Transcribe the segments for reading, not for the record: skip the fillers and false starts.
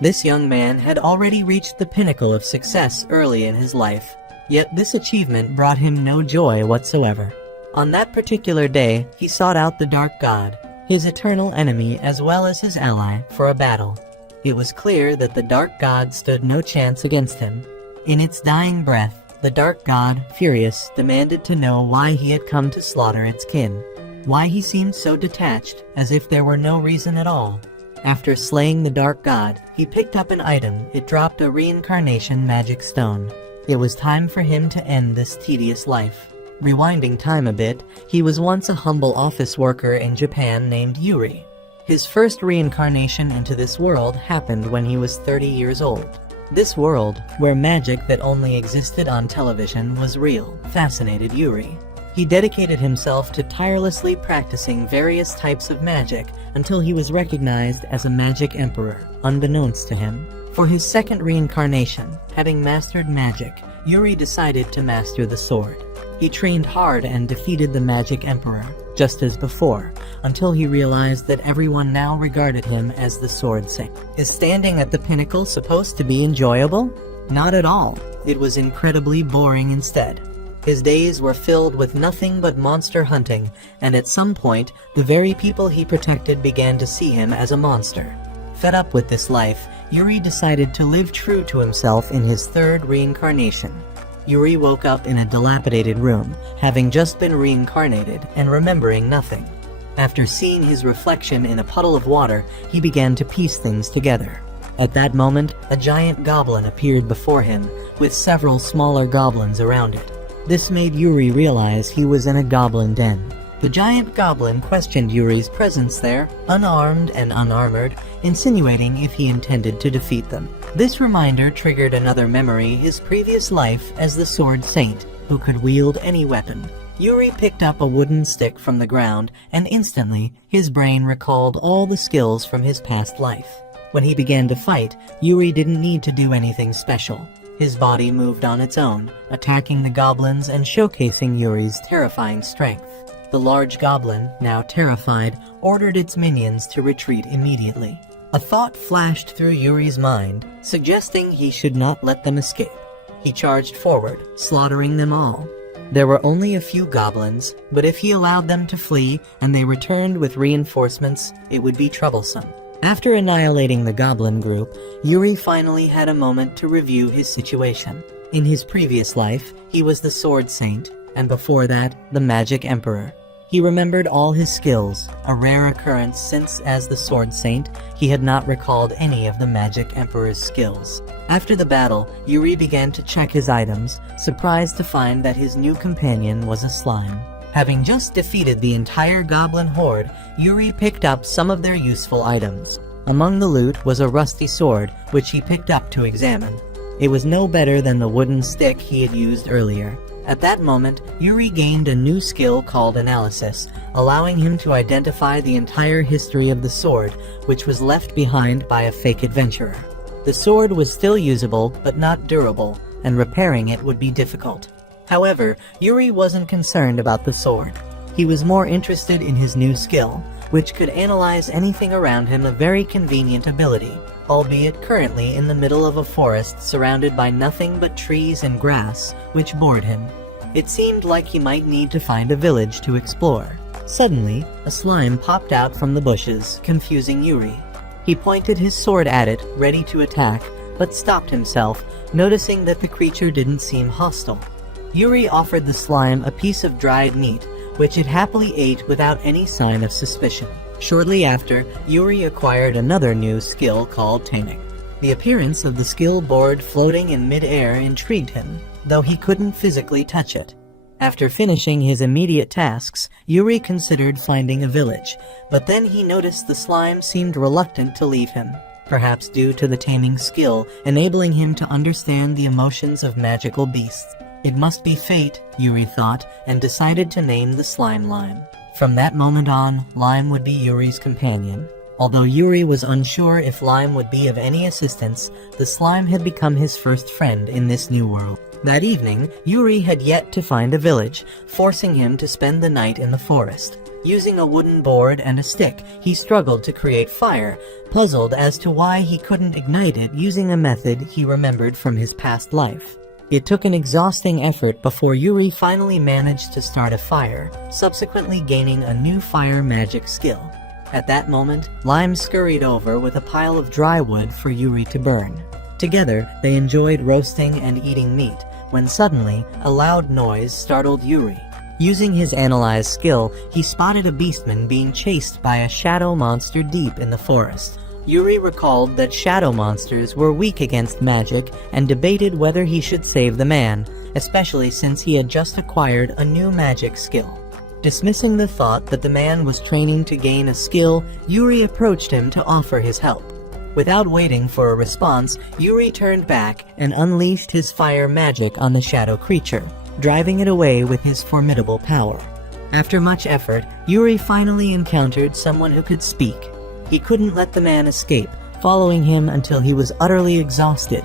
This young man had already reached the pinnacle of success early in his life, yet this achievement brought him no joy whatsoever. On that particular day, he sought out the Dark God, his eternal enemy as well as his ally, for a battle. It was clear that the Dark God stood no chance against him. In its dying breath, the Dark God, furious, demanded to know why he had come to slaughter its kin. Why he seemed so detached, as if there were no reason at all. After slaying the Dark God, he picked up an item. It dropped a reincarnation magic stone. It was time for him to end this tedious life. Rewinding time a bit, he was once a humble office worker in Japan named Yuri. His first reincarnation into this world happened when he was 30 years old. This world, where magic that only existed on television was real, fascinated Yuri. He dedicated himself to tirelessly practicing various types of magic until he was recognized as a magic emperor, unbeknownst to him. For his second reincarnation, having mastered magic, Yuri decided to master the sword. He trained hard and defeated the magic emperor, just as before, until he realized that everyone now regarded him as the sword saint. Is standing at the pinnacle supposed to be enjoyable? Not at all. It was incredibly boring instead. His days were filled with nothing but monster hunting, and at some point, the very people he protected began to see him as a monster. Fed up with this life, Yuri decided to live true to himself in his third reincarnation. Yuri woke up in a dilapidated room, having just been reincarnated and remembering nothing. After seeing his reflection in a puddle of water, he began to piece things together. At that moment, a giant goblin appeared before him, with several smaller goblins around it. This made Yuri realize he was in a goblin den. The giant goblin questioned Yuri's presence there, unarmed and unarmored, insinuating if he intended to defeat them. This reminder triggered another memory, his previous life as the Sword Saint, who could wield any weapon. Yuri picked up a wooden stick from the ground, and instantly, his brain recalled all the skills from his past life. When he began to fight, Yuri didn't need to do anything special. His body moved on its own, attacking the goblins and showcasing Yuri's terrifying strength. The large goblin, now terrified, ordered its minions to retreat immediately. A thought flashed through Yuri's mind, suggesting he should not let them escape. He charged forward, slaughtering them all. There were only a few goblins, but if he allowed them to flee and they returned with reinforcements, it would be troublesome. After annihilating the goblin group, Yuri finally had a moment to review his situation. In his previous life, he was the Sword Saint, and before that, the Magic Emperor. He remembered all his skills, a rare occurrence since, as the Sword Saint, he had not recalled any of the Magic Emperor's skills. After the battle, Yuri began to check his items, surprised to find that his new companion was a slime. Having just defeated the entire goblin horde, Yuri picked up some of their useful items. Among the loot was a rusty sword, which he picked up to examine. It was no better than the wooden stick he had used earlier. At that moment, Yuri gained a new skill called Analysis, allowing him to identify the entire history of the sword, which was left behind by a fake adventurer. The sword was still usable, but not durable, and repairing it would be difficult. However, Yuri wasn't concerned about the sword. He was more interested in his new skill, which could analyze anything around him, a very convenient ability, albeit currently in the middle of a forest surrounded by nothing but trees and grass, which bored him. It seemed like he might need to find a village to explore. Suddenly, a slime popped out from the bushes, confusing Yuri. He pointed his sword at it, ready to attack, but stopped himself, noticing that the creature didn't seem hostile. Yuri offered the slime a piece of dried meat, which it happily ate without any sign of suspicion. Shortly after, Yuri acquired another new skill called Taming. The appearance of the skill board floating in mid-air intrigued him, though he couldn't physically touch it. After finishing his immediate tasks, Yuri considered finding a village, but then he noticed the slime seemed reluctant to leave him, perhaps due to the taming skill enabling him to understand the emotions of magical beasts. It must be fate, Yuri thought, and decided to name the slime Lime. From that moment on, Lime would be Yuri's companion. Although Yuri was unsure if Lime would be of any assistance, the slime had become his first friend in this new world. That evening, Yuri had yet to find a village, forcing him to spend the night in the forest. Using a wooden board and a stick, he struggled to create fire, puzzled as to why he couldn't ignite it using a method he remembered from his past life. It took an exhausting effort before Yuri finally managed to start a fire, subsequently gaining a new fire magic skill. At that moment, Lime scurried over with a pile of dry wood for Yuri to burn. Together, they enjoyed roasting and eating meat, when suddenly, a loud noise startled Yuri. Using his analyze skill, he spotted a beastman being chased by a shadow monster deep in the forest. Yuri recalled that shadow monsters were weak against magic and debated whether he should save the man, especially since he had just acquired a new magic skill. Dismissing the thought that the man was training to gain a skill, Yuri approached him to offer his help. Without waiting for a response, Yuri turned back and unleashed his fire magic on the shadow creature, driving it away with his formidable power. After much effort, Yuri finally encountered someone who could speak. He couldn't let the man escape, following him until he was utterly exhausted.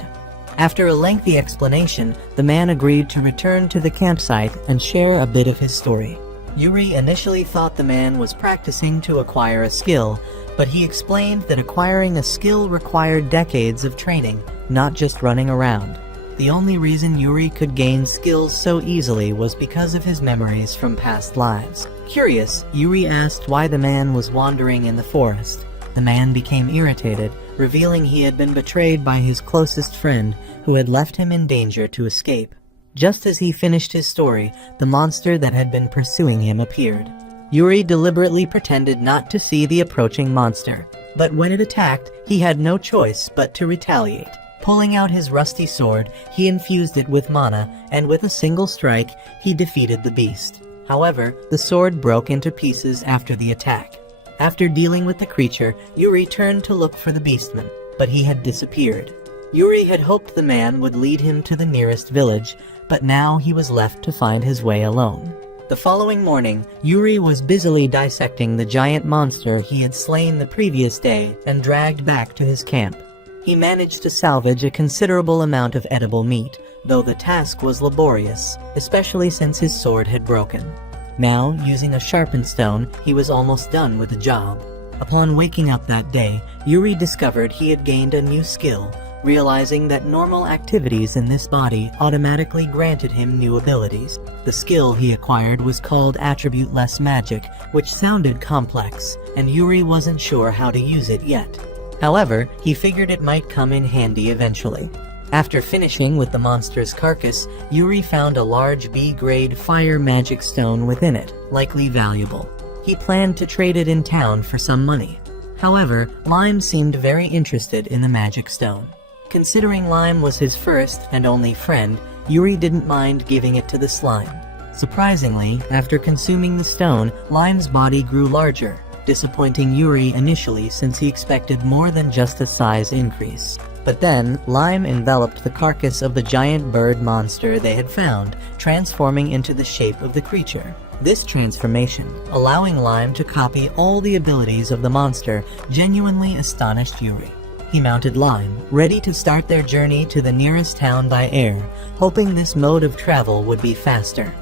After a lengthy explanation, the man agreed to return to the campsite and share a bit of his story. Yuri initially thought the man was practicing to acquire a skill, but he explained that acquiring a skill required decades of training, not just running around. The only reason Yuri could gain skills so easily was because of his memories from past lives. Curious, Yuri asked why the man was wandering in the forest. The man became irritated, revealing he had been betrayed by his closest friend, who had left him in danger to escape. Just as he finished his story, the monster that had been pursuing him appeared. Yuri deliberately pretended not to see the approaching monster, but when it attacked, he had no choice but to retaliate. Pulling out his rusty sword, he infused it with mana, and with a single strike, he defeated the beast. However, the sword broke into pieces after the attack. After dealing with the creature, Yuri turned to look for the beastman, but he had disappeared. Yuri had hoped the man would lead him to the nearest village, but now he was left to find his way alone. The following morning, Yuri was busily dissecting the giant monster he had slain the previous day and dragged back to his camp. He managed to salvage a considerable amount of edible meat, though the task was laborious, especially since his sword had broken. Now, using a sharpened stone, he was almost done with the job. Upon waking up that day, Yuri discovered he had gained a new skill, realizing that normal activities in this body automatically granted him new abilities. The skill he acquired was called Attribute-less Magic, which sounded complex, and Yuri wasn't sure how to use it yet. However, he figured it might come in handy eventually. After finishing with the monster's carcass, Yuri found a large B-grade fire magic stone within it, likely valuable. He planned to trade it in town for some money. However, Lime seemed very interested in the magic stone. Considering Lime was his first and only friend, Yuri didn't mind giving it to the slime. Surprisingly, after consuming the stone, Lime's body grew larger, disappointing Yuri initially since he expected more than just a size increase. But then, Lime enveloped the carcass of the giant bird monster they had found, transforming into the shape of the creature. This transformation, allowing Lime to copy all the abilities of the monster, genuinely astonished Yuri. He mounted Lime, ready to start their journey to the nearest town by air, hoping this mode of travel would be faster.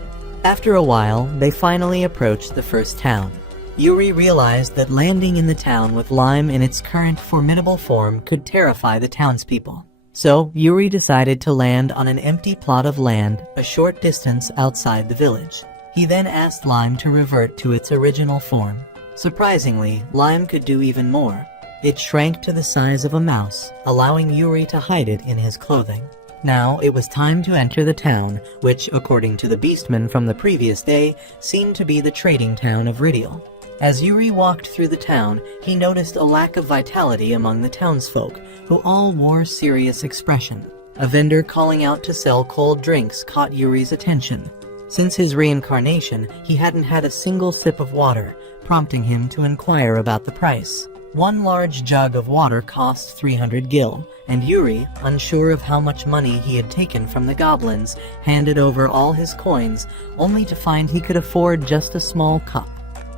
After a while, they finally approached the first town. Yuri realized that landing in the town with Lime in its current formidable form could terrify the townspeople. So, Yuri decided to land on an empty plot of land a short distance outside the village. He then asked Lime to revert to its original form. Surprisingly, Lime could do even more. It shrank to the size of a mouse, allowing Yuri to hide it in his clothing. Now, it was time to enter the town, which, according to the beastman from the previous day, seemed to be the trading town of Ridial. As Yuri walked through the town, he noticed a lack of vitality among the townsfolk, who all wore serious expression. A vendor calling out to sell cold drinks caught Yuri's attention. Since his reincarnation, he hadn't had a single sip of water, prompting him to inquire about the price. One large jug of water cost 300 gil, and Yuri, unsure of how much money he had taken from the goblins, handed over all his coins, only to find he could afford just a small cup.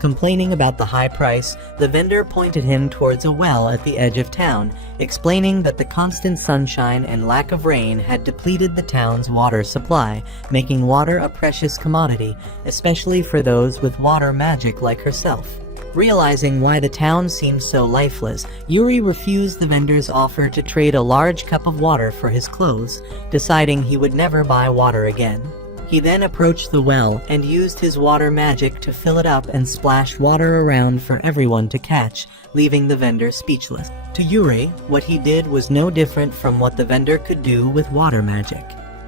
Complaining about the high price, the vendor pointed him towards a well at the edge of town, explaining that the constant sunshine and lack of rain had depleted the town's water supply, making water a precious commodity, especially for those with water magic like herself. Realizing why the town seemed so lifeless, Yuri refused the vendor's offer to trade a large cup of water for his clothes, deciding he would never buy water again. He then approached the well and used his water magic to fill it up and splash water around for everyone to catch, leaving the vendor speechless. To Yuri, what he did was no different from what the vendor could do with water magic.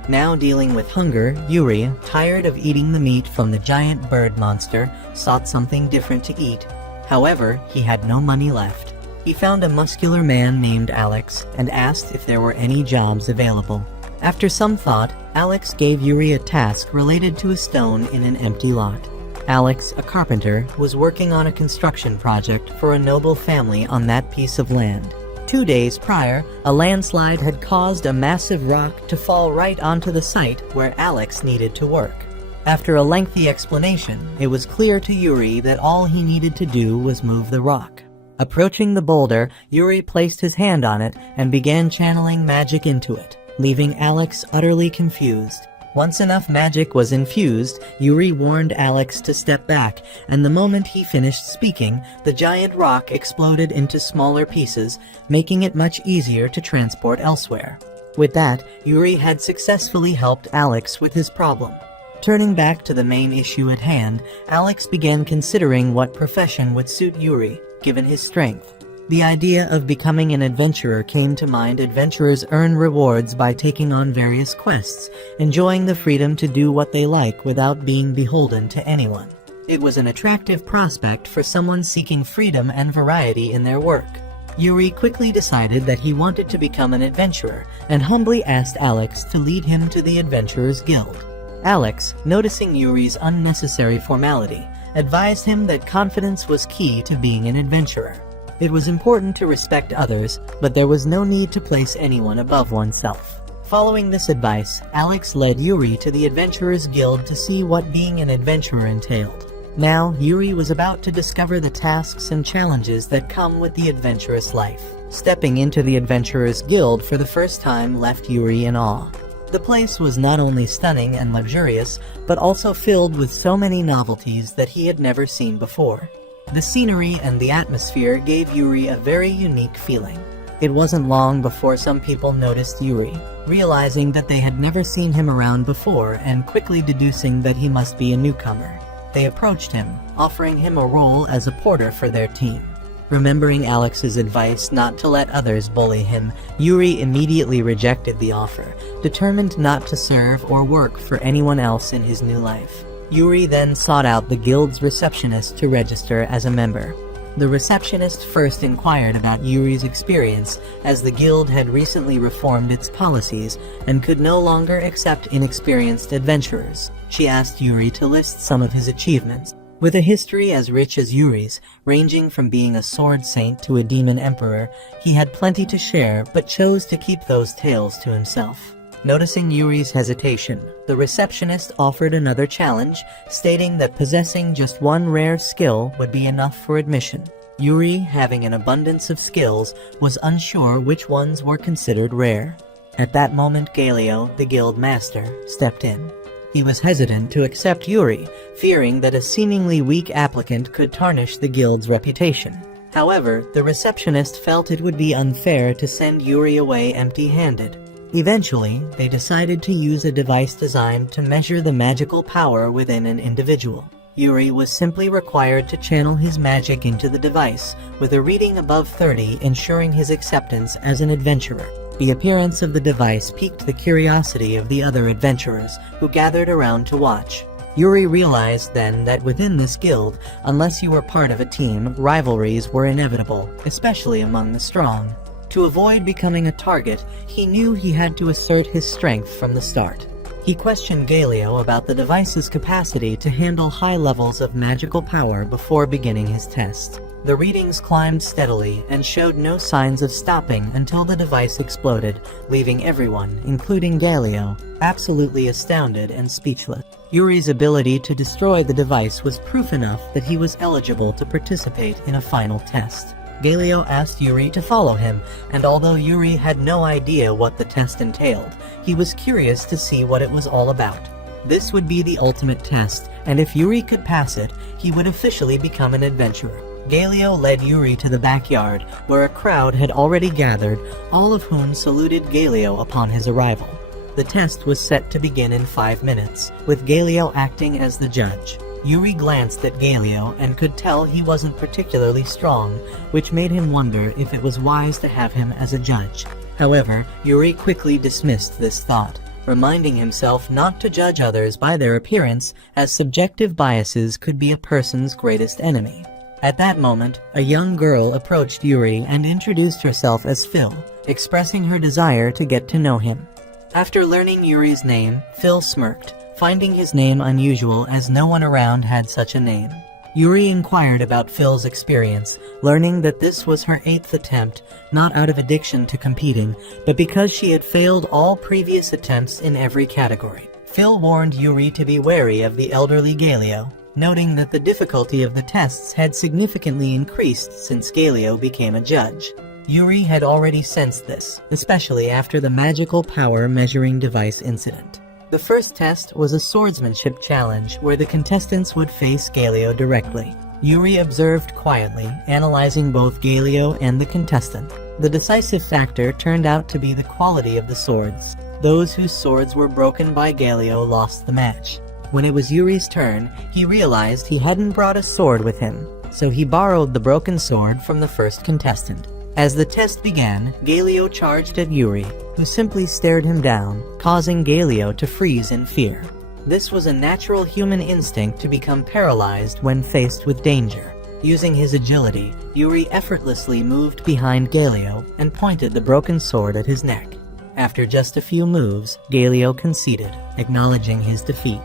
Now dealing with hunger, Yuri, tired of eating the meat from the giant bird monster, sought something different to eat. However, he had no money left. He found a muscular man named Alex and asked if there were any jobs available. After some thought, Alex gave Yuri a task related to a stone in an empty lot. Alex, a carpenter, was working on a construction project for a noble family on that piece of land. 2 days prior, a landslide had caused a massive rock to fall right onto the site where Alex needed to work. After a lengthy explanation, it was clear to Yuri that all he needed to do was move the rock. Approaching the boulder, Yuri placed his hand on it and began channeling magic into it, leaving Alex utterly confused. Once enough magic was infused, Yuri warned Alex to step back, and the moment he finished speaking, the giant rock exploded into smaller pieces, making it much easier to transport elsewhere. With that, Yuri had successfully helped Alex with his problem. Turning back to the main issue at hand, Alex began considering what profession would suit Yuri, given his strength. The idea of becoming an adventurer came to mind. Adventurers earn rewards by taking on various quests, enjoying the freedom to do what they like without being beholden to anyone. It was an attractive prospect for someone seeking freedom and variety in their work. Yuri quickly decided that he wanted to become an adventurer, and humbly asked Alex to lead him to the Adventurers Guild. Alex, noticing Yuri's unnecessary formality, advised him that confidence was key to being an adventurer. It was important to respect others, but there was no need to place anyone above oneself. Following this advice, Alex led Yuri to the Adventurers Guild to see what being an adventurer entailed. Now, Yuri was about to discover the tasks and challenges that come with the adventurous life. Stepping into the Adventurers Guild for the first time left Yuri in awe. The place was not only stunning and luxurious, but also filled with so many novelties that he had never seen before. The scenery and the atmosphere gave Yuri a very unique feeling. It wasn't long before some people noticed Yuri, realizing that they had never seen him around before and quickly deducing that he must be a newcomer. They approached him, offering him a role as a porter for their team. Remembering Alex's advice not to let others bully him, Yuri immediately rejected the offer, determined not to serve or work for anyone else in his new life. Yuri then sought out the guild's receptionist to register as a member. The receptionist first inquired about Yuri's experience, as the guild had recently reformed its policies and could no longer accept inexperienced adventurers. She asked Yuri to list some of his achievements. With a history as rich as Yuri's, ranging from being a sword saint to a demon emperor, he had plenty to share but chose to keep those tales to himself. Noticing Yuri's hesitation, the receptionist offered another challenge, stating that possessing just one rare skill would be enough for admission. Yuri, having an abundance of skills, was unsure which ones were considered rare. At that moment, Galio, the guild master, stepped in. He was hesitant to accept Yuri, fearing that a seemingly weak applicant could tarnish the guild's reputation. However, the receptionist felt it would be unfair to send Yuri away empty-handed. Eventually, they decided to use a device designed to measure the magical power within an individual. Yuri was simply required to channel his magic into the device, with a reading above 30 ensuring his acceptance as an adventurer. The appearance of the device piqued the curiosity of the other adventurers, who gathered around to watch. Yuri realized then that within this guild, unless you were part of a team, rivalries were inevitable, especially among the strong. To avoid becoming a target, he knew he had to assert his strength from the start. He questioned Galio about the device's capacity to handle high levels of magical power before beginning his test. The readings climbed steadily and showed no signs of stopping until the device exploded, leaving everyone, including Galio, absolutely astounded and speechless. Yuri's ability to destroy the device was proof enough that he was eligible to participate in a final test. Galio asked Yuri to follow him, and although Yuri had no idea what the test entailed, he was curious to see what it was all about. This would be the ultimate test, and if Yuri could pass it, he would officially become an adventurer. Galio led Yuri to the backyard, where a crowd had already gathered, all of whom saluted Galio upon his arrival. The test was set to begin in 5 minutes, with Galio acting as the judge. Yuri glanced at Galio and could tell he wasn't particularly strong, which made him wonder if it was wise to have him as a judge. However, Yuri quickly dismissed this thought, reminding himself not to judge others by their appearance, as subjective biases could be a person's greatest enemy. At that moment, a young girl approached Yuri and introduced herself as Phil, expressing her desire to get to know him. After learning Yuri's name, Phil smirked, finding his name unusual as no one around had such a name. Yuri inquired about Phil's experience, learning that this was her 8th attempt, not out of addiction to competing, but because she had failed all previous attempts in every category. Phil warned Yuri to be wary of the elderly Galio, noting that the difficulty of the tests had significantly increased since Galio became a judge. Yuri had already sensed this, especially after the magical power measuring device incident. The first test was a swordsmanship challenge where the contestants would face Galio directly. Yuri observed quietly, analyzing both Galio and the contestant. The decisive factor turned out to be the quality of the swords. Those whose swords were broken by Galio lost the match. When it was Yuri's turn, he realized he hadn't brought a sword with him, so he borrowed the broken sword from the first contestant. As the test began, Galio charged at Yuri, who simply stared him down, causing Galio to freeze in fear. This was a natural human instinct to become paralyzed when faced with danger. Using his agility, Yuri effortlessly moved behind Galio and pointed the broken sword at his neck. After just a few moves, Galio conceded, acknowledging his defeat.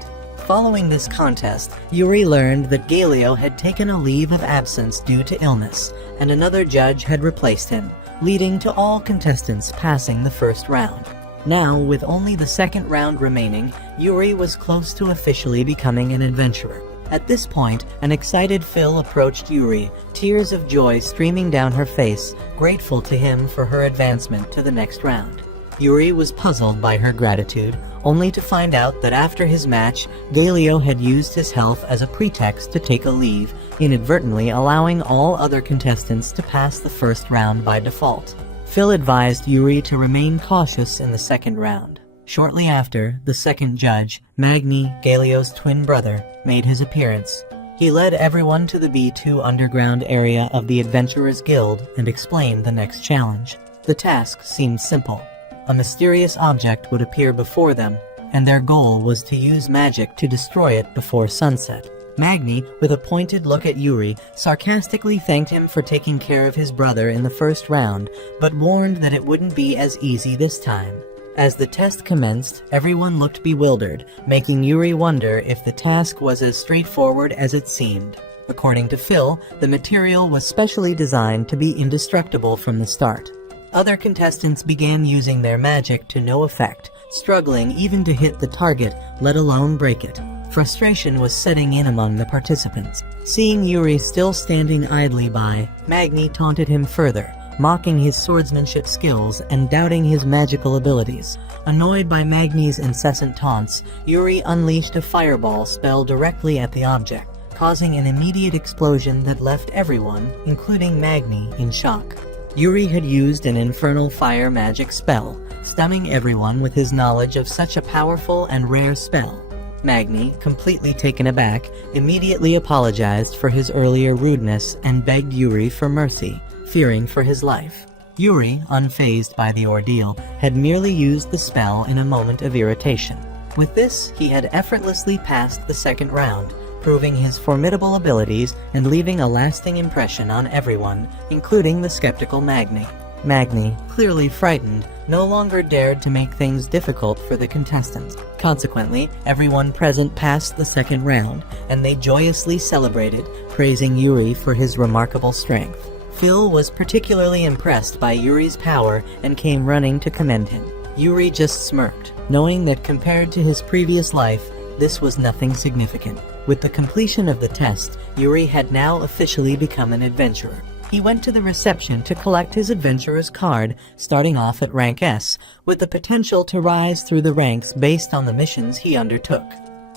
Following this contest, Yuri learned that Galio had taken a leave of absence due to illness, and another judge had replaced him, leading to all contestants passing the first round. Now, with only the second round remaining, Yuri was close to officially becoming an adventurer. At this point, an excited Phil approached Yuri, tears of joy streaming down her face, grateful to him for her advancement to the next round. Yuri was puzzled by her gratitude, only to find out that after his match, Galio had used his health as a pretext to take a leave, inadvertently allowing all other contestants to pass the first round by default. Phil advised Yuri to remain cautious in the second round. Shortly after, the second judge, Magni, Galio's twin brother, made his appearance. He led everyone to the B2 underground area of the Adventurers Guild and explained the next challenge. The task seemed simple. A mysterious object would appear before them, and their goal was to use magic to destroy it before sunset. Magni, with a pointed look at Yuri, sarcastically thanked him for taking care of his brother in the first round, but warned that it wouldn't be as easy this time. As the test commenced, everyone looked bewildered, making Yuri wonder if the task was as straightforward as it seemed. According to Phil, the material was specially designed to be indestructible from the start. Other contestants began using their magic to no effect, struggling even to hit the target, let alone break it. Frustration was setting in among the participants. Seeing Yuri still standing idly by, Magni taunted him further, mocking his swordsmanship skills and doubting his magical abilities. Annoyed by Magni's incessant taunts, Yuri unleashed a fireball spell directly at the object, causing an immediate explosion that left everyone, including Magni, in shock. Yuri had used an infernal fire magic spell, stunning everyone with his knowledge of such a powerful and rare spell. Magni, completely taken aback, immediately apologized for his earlier rudeness and begged Yuri for mercy, fearing for his life. Yuri, unfazed by the ordeal, had merely used the spell in a moment of irritation. With this, he had effortlessly passed the second round, proving his formidable abilities and leaving a lasting impression on everyone, including the skeptical Magni. Magni, clearly frightened, no longer dared to make things difficult for the contestants. Consequently, everyone present passed the second round, and they joyously celebrated, praising Yuri for his remarkable strength. Phil was particularly impressed by Yuri's power and came running to commend him. Yuri just smirked, knowing that compared to his previous life, this was nothing significant. With the completion of the test, Yuri had now officially become an adventurer. He went to the reception to collect his adventurer's card, starting off at rank S, with the potential to rise through the ranks based on the missions he undertook.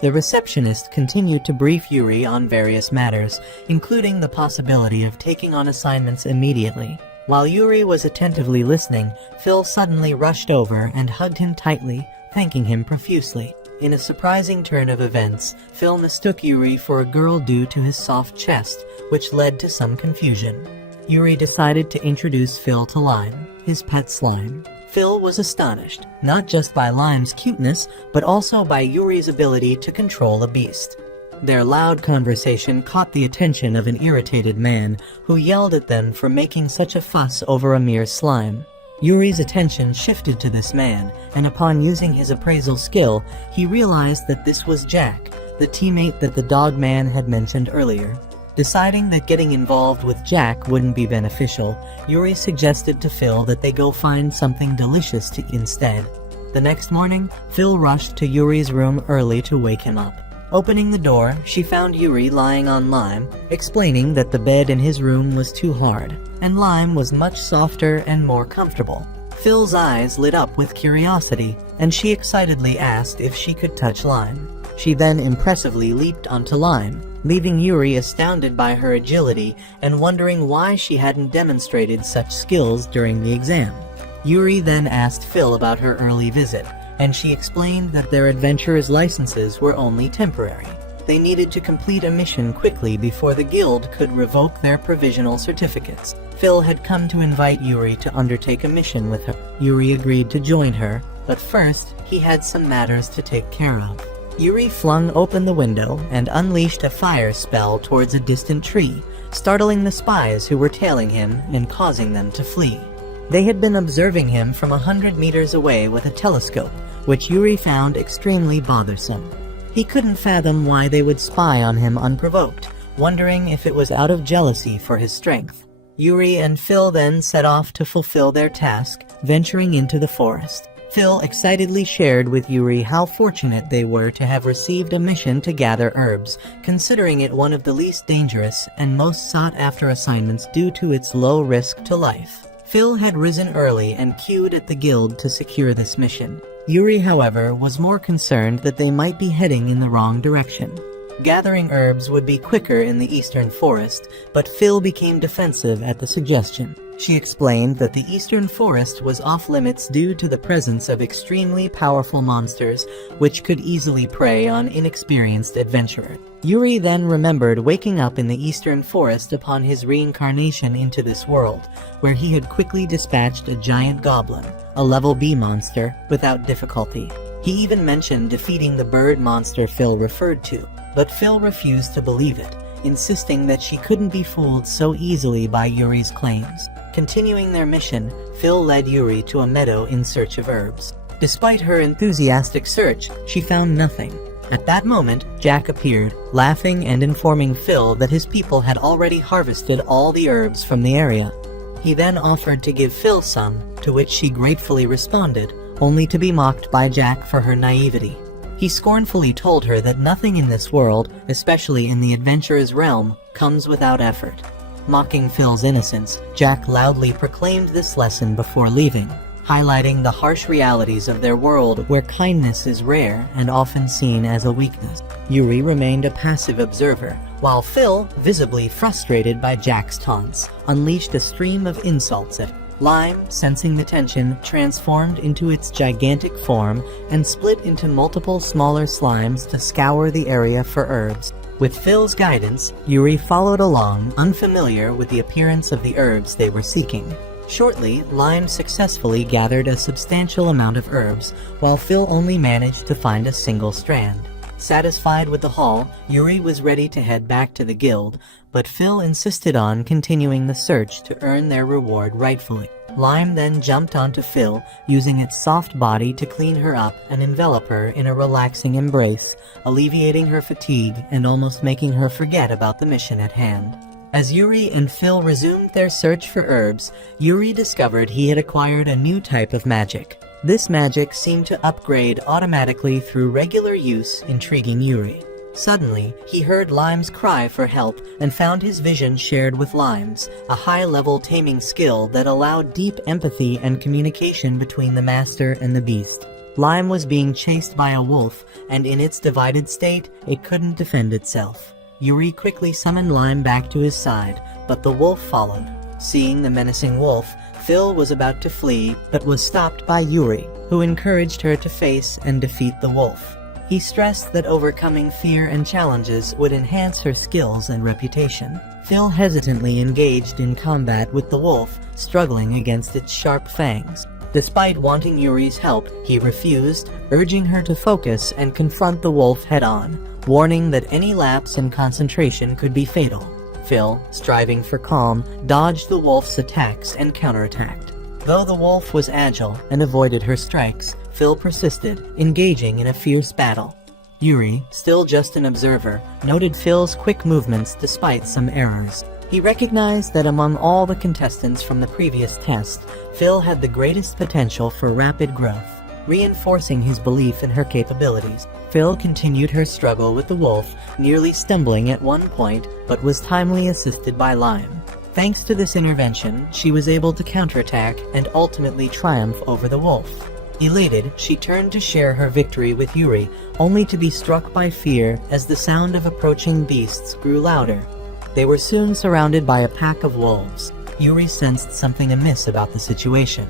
The receptionist continued to brief Yuri on various matters, including the possibility of taking on assignments immediately. While Yuri was attentively listening, Phil suddenly rushed over and hugged him tightly, thanking him profusely. In a surprising turn of events, Phil mistook Yuri for a girl due to his soft chest, which led to some confusion. Yuri decided to introduce Phil to Lime, his pet slime. Phil was astonished, not just by Lime's cuteness, but also by Yuri's ability to control a beast. Their loud conversation caught the attention of an irritated man, who yelled at them for making such a fuss over a mere slime. Yuri's attention shifted to this man, and upon using his appraisal skill, he realized that this was Jack, the teammate that the dog man had mentioned earlier. Deciding that getting involved with Jack wouldn't be beneficial, Yuri suggested to Phil that they go find something delicious to instead. The next morning, Phil rushed to Yuri's room early to wake him up. Opening the door, she found Yuri lying on Lime, explaining that the bed in his room was too hard, and Lime was much softer and more comfortable. Phil's eyes lit up with curiosity, and she excitedly asked if she could touch Lime. She then impressively leaped onto Lime, leaving Yuri astounded by her agility and wondering why she hadn't demonstrated such skills during the exam. Yuri then asked Phil about her early visit, and she explained that their adventurers' licenses were only temporary. They needed to complete a mission quickly before the guild could revoke their provisional certificates. Phil had come to invite Yuri to undertake a mission with her. Yuri agreed to join her, but first, he had some matters to take care of. Yuri flung open the window and unleashed a fire spell towards a distant tree, startling the spies who were tailing him and causing them to flee. They had been observing him from 100 meters away with a telescope, which Yuri found extremely bothersome. He couldn't fathom why they would spy on him unprovoked, wondering if it was out of jealousy for his strength. Yuri and Phil then set off to fulfill their task, venturing into the forest. Phil excitedly shared with Yuri how fortunate they were to have received a mission to gather herbs, considering it one of the least dangerous and most sought-after assignments due to its low risk to life. Phil had risen early and queued at the guild to secure this mission. Yuri, however, was more concerned that they might be heading in the wrong direction. Gathering herbs would be quicker in the eastern forest, but Phil became defensive at the suggestion. She explained that the eastern forest was off-limits due to the presence of extremely powerful monsters, which could easily prey on inexperienced adventurers. Yuri then remembered waking up in the eastern forest upon his reincarnation into this world, where he had quickly dispatched a giant goblin, a level B monster, without difficulty. He even mentioned defeating the bird monster Phil referred to, but Phil refused to believe it, insisting that she couldn't be fooled so easily by Yuri's claims. Continuing their mission, Phil led Yuri to a meadow in search of herbs. Despite her enthusiastic search, she found nothing. At that moment, Jack appeared, laughing and informing Phil that his people had already harvested all the herbs from the area. He then offered to give Phil some, to which she gratefully responded, only to be mocked by Jack for her naivety. He scornfully told her that nothing in this world, especially in the adventurer's realm, comes without effort. Mocking Phil's innocence, Jack loudly proclaimed this lesson before leaving, highlighting the harsh realities of their world where kindness is rare and often seen as a weakness. Yuri remained a passive observer, while Phil, visibly frustrated by Jack's taunts, unleashed a stream of insults at her. Lime, sensing the tension, transformed into its gigantic form and split into multiple smaller slimes to scour the area for herbs. With Phil's guidance, Yuri followed along, unfamiliar with the appearance of the herbs they were seeking. Shortly, Lime successfully gathered a substantial amount of herbs, while Phil only managed to find a single strand. Satisfied with the haul, Yuri was ready to head back to the guild, but Phil insisted on continuing the search to earn their reward rightfully. Lime then jumped onto Phil, using its soft body to clean her up and envelop her in a relaxing embrace, alleviating her fatigue and almost making her forget about the mission at hand. As Yuri and Phil resumed their search for herbs, Yuri discovered he had acquired a new type of magic. This magic seemed to upgrade automatically through regular use, intriguing Yuri. Suddenly, he heard Lime's cry for help and found his vision shared with Lime's, a high-level taming skill that allowed deep empathy and communication between the master and the beast. Lime was being chased by a wolf, and in its divided state, it couldn't defend itself. Yuri quickly summoned Lime back to his side, but the wolf followed. Seeing the menacing wolf, Phil was about to flee, but was stopped by Yuri, who encouraged her to face and defeat the wolf. He stressed that overcoming fear and challenges would enhance her skills and reputation. Phil hesitantly engaged in combat with the wolf, struggling against its sharp fangs. Despite wanting Yuri's help, he refused, urging her to focus and confront the wolf head-on, warning that any lapse in concentration could be fatal. Phil, striving for calm, dodged the wolf's attacks and counterattacked. Though the wolf was agile and avoided her strikes, Phil persisted, engaging in a fierce battle. Yuri, still just an observer, noted Phil's quick movements despite some errors. He recognized that among all the contestants from the previous test, Phil had the greatest potential for rapid growth, reinforcing his belief in her capabilities. Phil continued her struggle with the wolf, nearly stumbling at one point, but was timely assisted by Lime. Thanks to this intervention, she was able to counterattack and ultimately triumph over the wolf. Elated, she turned to share her victory with Yuri, only to be struck by fear as the sound of approaching beasts grew louder. They were soon surrounded by a pack of wolves. Yuri sensed something amiss about the situation.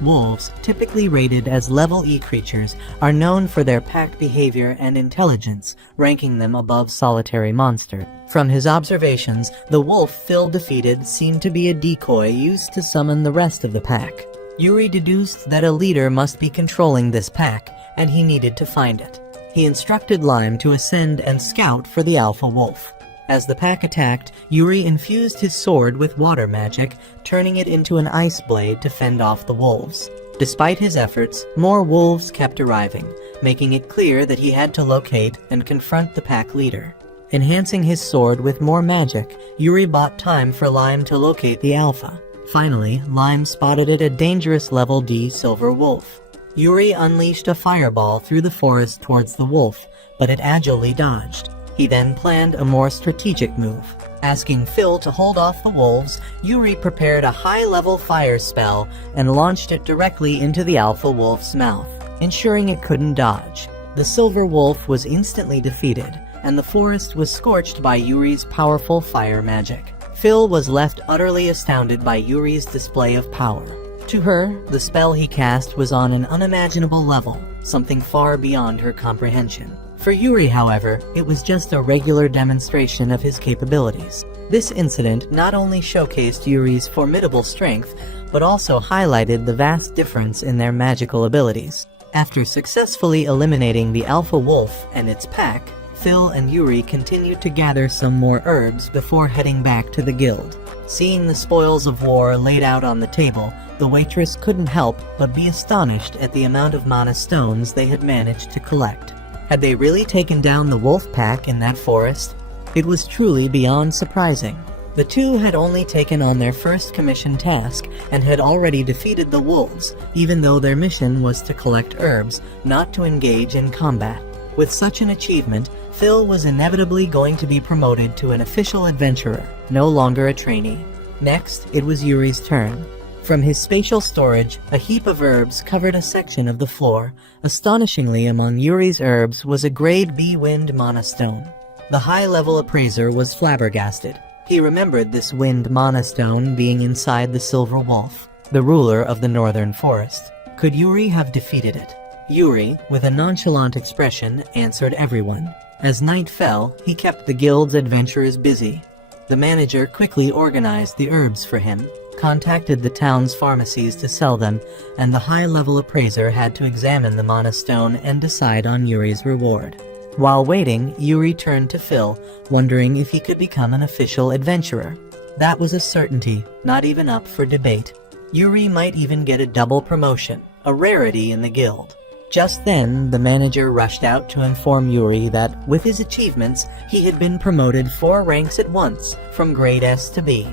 Wolves, typically rated as level E creatures, are known for their pack behavior and intelligence, ranking them above solitary monsters. From his observations, the wolf Phil defeated seemed to be a decoy used to summon the rest of the pack. Yuri deduced that a leader must be controlling this pack, and he needed to find it. He instructed Lime to ascend and scout for the alpha wolf. As the pack attacked, Yuri infused his sword with water magic, turning it into an ice blade to fend off the wolves. Despite his efforts, more wolves kept arriving, making it clear that he had to locate and confront the pack leader. Enhancing his sword with more magic, Yuri bought time for Lime to locate the alpha. Finally, Lime spotted it a dangerous level D silver wolf. Yuri unleashed a fireball through the forest towards the wolf, but it agilely dodged. He then planned a more strategic move. Asking Phil to hold off the wolves, Yuri prepared a high-level fire spell and launched it directly into the alpha wolf's mouth, ensuring it couldn't dodge. The silver wolf was instantly defeated, and the forest was scorched by Yuri's powerful fire magic. Phil was left utterly astounded by Yuri's display of power. To her, the spell he cast was on an unimaginable level, something far beyond her comprehension. For Yuri, however, it was just a regular demonstration of his capabilities. This incident not only showcased Yuri's formidable strength, but also highlighted the vast difference in their magical abilities. After successfully eliminating the alpha wolf and its pack, Phil and Yuri continued to gather some more herbs before heading back to the guild. Seeing the spoils of war laid out on the table, the waitress couldn't help but be astonished at the amount of mana stones they had managed to collect. Had they really taken down the wolf pack in that forest? It was truly beyond surprising. The two had only taken on their first commission task and had already defeated the wolves, even though their mission was to collect herbs, not to engage in combat. With such an achievement, Phil was inevitably going to be promoted to an official adventurer, no longer a trainee. Next, it was Yuri's turn. From his spatial storage, a heap of herbs covered a section of the floor. Astonishingly, among Yuri's herbs was a grade B wind mana stone. The high-level appraiser was flabbergasted. He remembered this wind mana stone being inside the silver wolf, the ruler of the northern forest. Could Yuri have defeated it? Yuri, with a nonchalant expression, answered everyone. As night fell, he kept the guild's adventurers busy. The manager quickly organized the herbs for him, contacted the town's pharmacies to sell them, and the high-level appraiser had to examine the mana stone and decide on Yuri's reward. While waiting, Yuri turned to Phil, wondering if he could become an official adventurer. That was a certainty, not even up for debate. Yuri might even get a double promotion, a rarity in the guild. Just then, the manager rushed out to inform Yuri that, with his achievements, he had been promoted 4 ranks at once, from grade S to B.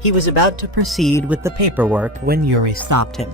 He was about to proceed with the paperwork when Yuri stopped him.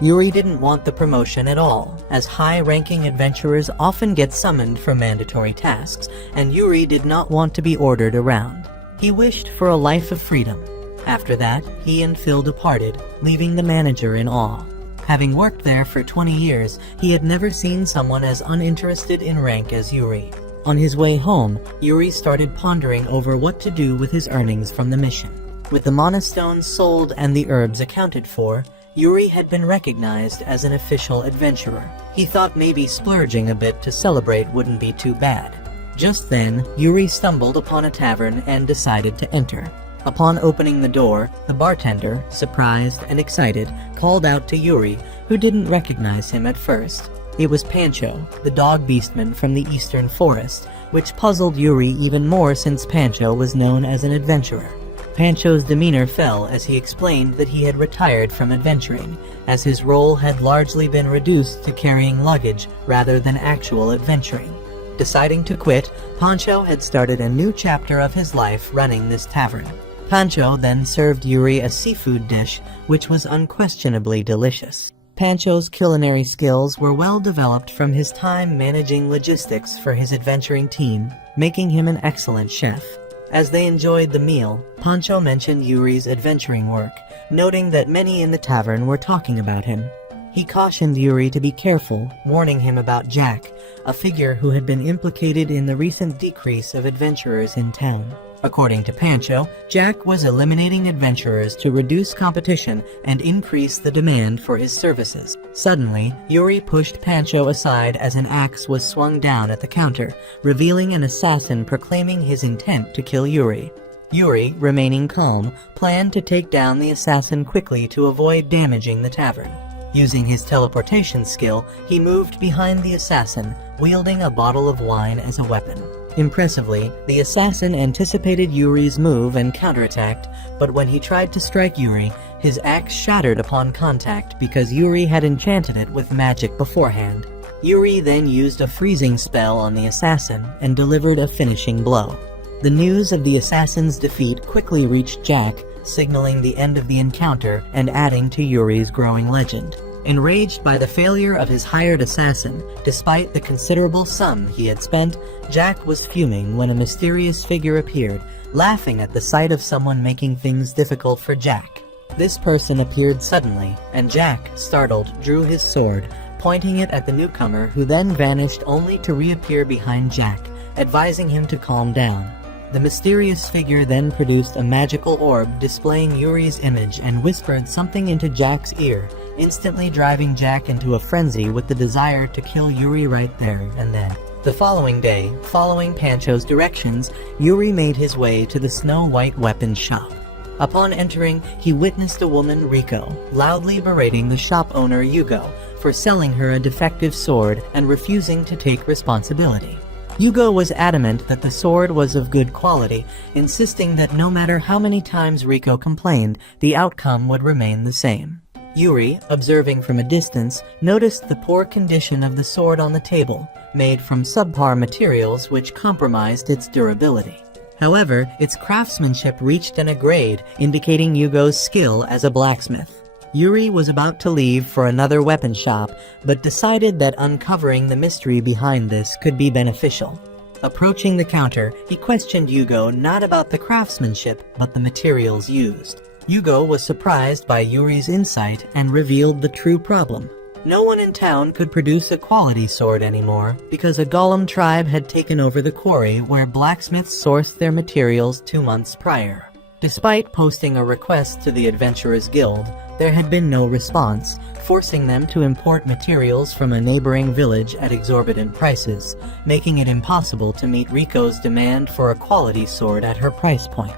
Yuri didn't want the promotion at all, as high-ranking adventurers often get summoned for mandatory tasks, and Yuri did not want to be ordered around. He wished for a life of freedom. After that, he and Phil departed, leaving the manager in awe. Having worked there for 20 years, he had never seen someone as uninterested in rank as Yuri. On his way home, Yuri started pondering over what to do with his earnings from the mission. With the monostones sold and the herbs accounted for, Yuri had been recognized as an official adventurer. He thought maybe splurging a bit to celebrate wouldn't be too bad. Just then, Yuri stumbled upon a tavern and decided to enter. Upon opening the door, the bartender, surprised and excited, called out to Yuri, who didn't recognize him at first. It was Pancho, the dog beastman from the eastern forest, which puzzled Yuri even more since Pancho was known as an adventurer. Pancho's demeanor fell as he explained that he had retired from adventuring, as his role had largely been reduced to carrying luggage rather than actual adventuring. Deciding to quit, Pancho had started a new chapter of his life running this tavern. Pancho then served Yuri a seafood dish, which was unquestionably delicious. Pancho's culinary skills were well developed from his time managing logistics for his adventuring team, making him an excellent chef. As they enjoyed the meal, Pancho mentioned Yuri's adventuring work, noting that many in the tavern were talking about him. He cautioned Yuri to be careful, warning him about Jack, a figure who had been implicated in the recent decrease of adventurers in town. According to Pancho, Jack was eliminating adventurers to reduce competition and increase the demand for his services. Suddenly, Yuri pushed Pancho aside as an axe was swung down at the counter, revealing an assassin proclaiming his intent to kill Yuri. Yuri, remaining calm, planned to take down the assassin quickly to avoid damaging the tavern. Using his teleportation skill, he moved behind the assassin, wielding a bottle of wine as a weapon. Impressively, the assassin anticipated Yuri's move and counterattacked, but when he tried to strike Yuri, his axe shattered upon contact because Yuri had enchanted it with magic beforehand. Yuri then used a freezing spell on the assassin and delivered a finishing blow. The news of the assassin's defeat quickly reached Jack, signaling the end of the encounter and adding to Yuri's growing legend. Enraged by the failure of his hired assassin, despite the considerable sum he had spent, Jack was fuming when a mysterious figure appeared, laughing at the sight of someone making things difficult for Jack. This person appeared suddenly, and Jack, startled, drew his sword, pointing it at the newcomer, who then vanished only to reappear behind Jack, advising him to calm down. The mysterious figure then produced a magical orb displaying Yuri's image and whispered something into Jack's ear, instantly driving Jack into a frenzy with the desire to kill Yuri right there and then. The following day, following Pancho's directions, Yuri made his way to the Snow White weapons shop. Upon entering, he witnessed a woman, Riko, loudly berating the shop owner, Yugo, for selling her a defective sword and refusing to take responsibility. Yugo was adamant that the sword was of good quality, insisting that no matter how many times Riko complained, the outcome would remain the same. Yuri, observing from a distance, noticed the poor condition of the sword on the table, made from subpar materials which compromised its durability. However, its craftsmanship reached a grade, indicating Yugo's skill as a blacksmith. Yuri was about to leave for another weapon shop, but decided that uncovering the mystery behind this could be beneficial. Approaching the counter, he questioned Yugo not about the craftsmanship, but the materials used. Yugo was surprised by Yuri's insight and revealed the true problem. No one in town could produce a quality sword anymore because a golem tribe had taken over the quarry where blacksmiths sourced their materials 2 months prior. Despite posting a request to the Adventurers Guild, there had been no response, forcing them to import materials from a neighboring village at exorbitant prices, making it impossible to meet Riko's demand for a quality sword at her price point.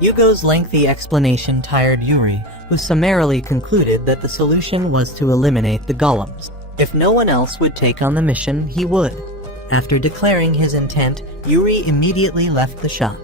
Yugo's lengthy explanation tired Yuri, who summarily concluded that the solution was to eliminate the golems. If no one else would take on the mission, he would. After declaring his intent, Yuri immediately left the shop.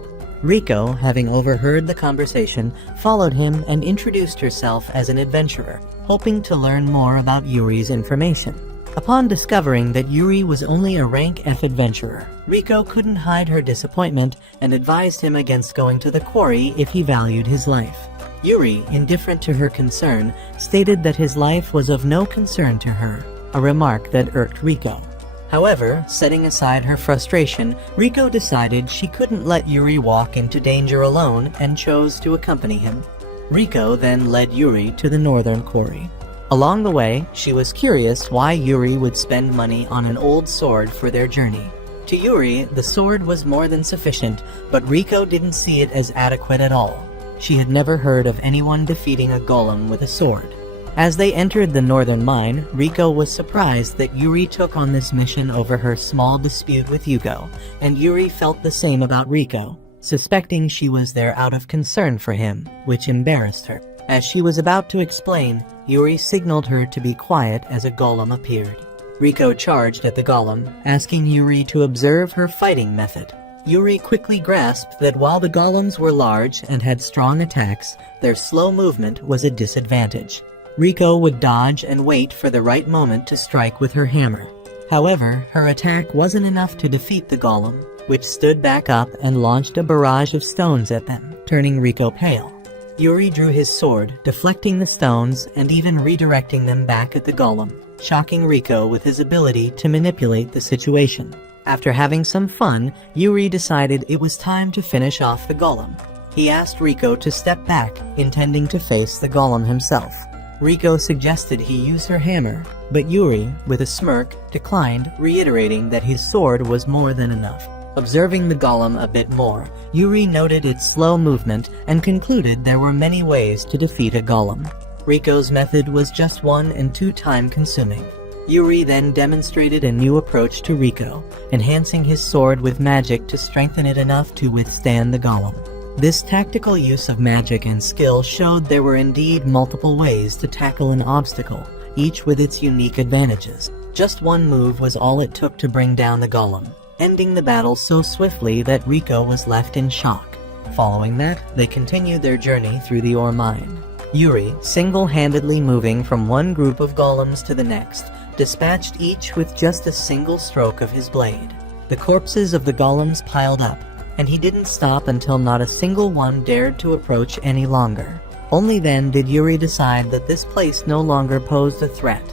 Riko, having overheard the conversation, followed him and introduced herself as an adventurer, hoping to learn more about Yuri's information. Upon discovering that Yuri was only a rank F adventurer, Riko couldn't hide her disappointment and advised him against going to the quarry if he valued his life. Yuri, indifferent to her concern, stated that his life was of no concern to her, a remark that irked Riko. However, setting aside her frustration, Riko decided she couldn't let Yuri walk into danger alone and chose to accompany him. Riko then led Yuri to the northern quarry. Along the way, she was curious why Yuri would spend money on an old sword for their journey. To Yuri, the sword was more than sufficient, but Riko didn't see it as adequate at all. She had never heard of anyone defeating a golem with a sword. As they entered the northern mine, Riko was surprised that Yuri took on this mission over her small dispute with Yugo, and Yuri felt the same about Riko, suspecting she was there out of concern for him, which embarrassed her. As she was about to explain, Yuri signaled her to be quiet as a golem appeared. Riko charged at the golem, asking Yuri to observe her fighting method. Yuri quickly grasped that while the golems were large and had strong attacks, their slow movement was a disadvantage. Riko would dodge and wait for the right moment to strike with her hammer. However, her attack wasn't enough to defeat the golem, which stood back up and launched a barrage of stones at them, turning Riko pale. Yuri drew his sword, deflecting the stones and even redirecting them back at the golem, shocking Riko with his ability to manipulate the situation. After having some fun, Yuri decided it was time to finish off the golem. He asked Riko to step back, intending to face the golem himself. Riko suggested he use her hammer, but Yuri, with a smirk, declined, reiterating that his sword was more than enough. Observing the golem a bit more, Yuri noted its slow movement and concluded there were many ways to defeat a golem. Riko's method was just one and too time-consuming. Yuri then demonstrated a new approach to Riko, enhancing his sword with magic to strengthen it enough to withstand the golem. This tactical use of magic and skill showed there were indeed multiple ways to tackle an obstacle, each with its unique advantages. Just one move was all it took to bring down the golem, ending the battle so swiftly that Riko was left in shock. Following that, they continued their journey through the ore mine. Yuri, single-handedly moving from one group of golems to the next, dispatched each with just a single stroke of his blade. The corpses of the golems piled up, and he didn't stop until not a single one dared to approach any longer. Only then did Yuri decide that this place no longer posed a threat.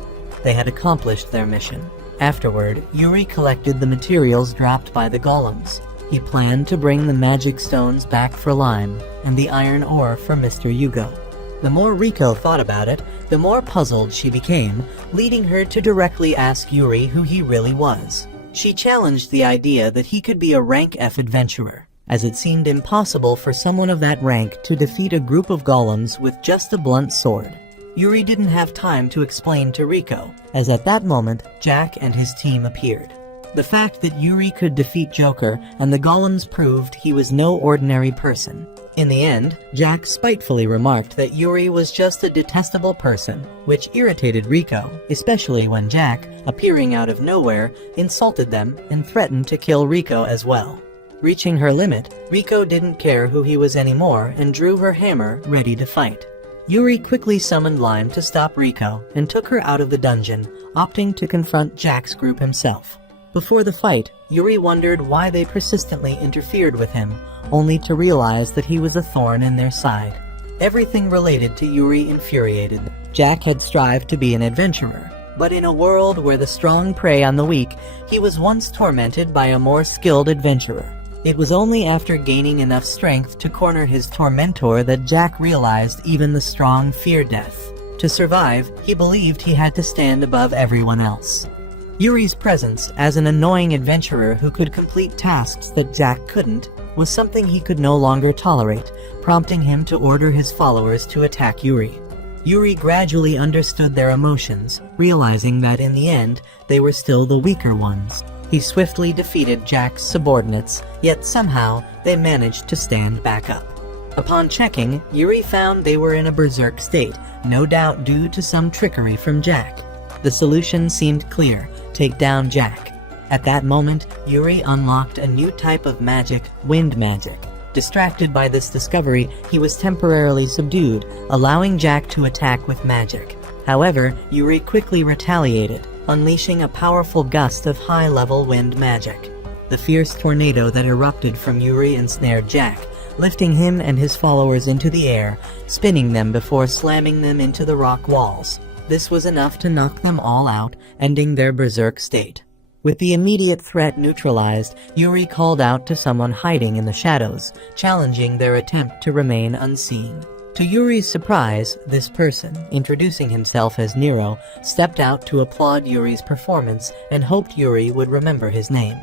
They had accomplished their mission. Afterward, Yuri collected the materials dropped by the golems. He planned to bring the magic stones back for Lime, and the iron ore for Mr. Yugo. The more Riko thought about it, the more puzzled she became, leading her to directly ask Yuri who he really was. She challenged the idea that he could be a rank F adventurer, as it seemed impossible for someone of that rank to defeat a group of golems with just a blunt sword. Yuri didn't have time to explain to Riko, as at that moment, Jack and his team appeared. The fact that Yuri could defeat Joker and the golems proved he was no ordinary person. In the end, Jack spitefully remarked that Yuri was just a detestable person, which irritated Riko, especially when Jack, appearing out of nowhere, insulted them and threatened to kill Riko as well. Reaching her limit, Riko didn't care who he was anymore and drew her hammer, ready to fight. Yuri quickly summoned Lime to stop Riko and took her out of the dungeon, opting to confront Jack's group himself. Before the fight, Yuri wondered why they persistently interfered with him, only to realize that he was a thorn in their side. Everything related to Yuri infuriated them. Jack had strived to be an adventurer, but in a world where the strong prey on the weak, he was once tormented by a more skilled adventurer. It was only after gaining enough strength to corner his tormentor that Jack realized even the strong fear death. To survive, he believed he had to stand above everyone else. Yuri's presence as an annoying adventurer who could complete tasks that Jack couldn't was something he could no longer tolerate, prompting him to order his followers to attack Yuri. Yuri gradually understood their emotions, realizing that in the end, they were still the weaker ones. He swiftly defeated Jack's subordinates, yet somehow they managed to stand back up. Upon checking, Yuri found they were in a berserk state, no doubt due to some trickery from Jack. The solution seemed clear: take down Jack. At that moment, Yuri unlocked a new type of magic, wind magic. Distracted by this discovery, he was temporarily subdued, allowing Jack to attack with magic. However, Yuri quickly retaliated, unleashing a powerful gust of high-level wind magic. The fierce tornado that erupted from Yuri ensnared Jack, lifting him and his followers into the air, spinning them before slamming them into the rock walls. This was enough to knock them all out, ending their berserk state. With the immediate threat neutralized, Yuri called out to someone hiding in the shadows, challenging their attempt to remain unseen. To Yuri's surprise, this person, introducing himself as Nero, stepped out to applaud Yuri's performance and hoped Yuri would remember his name.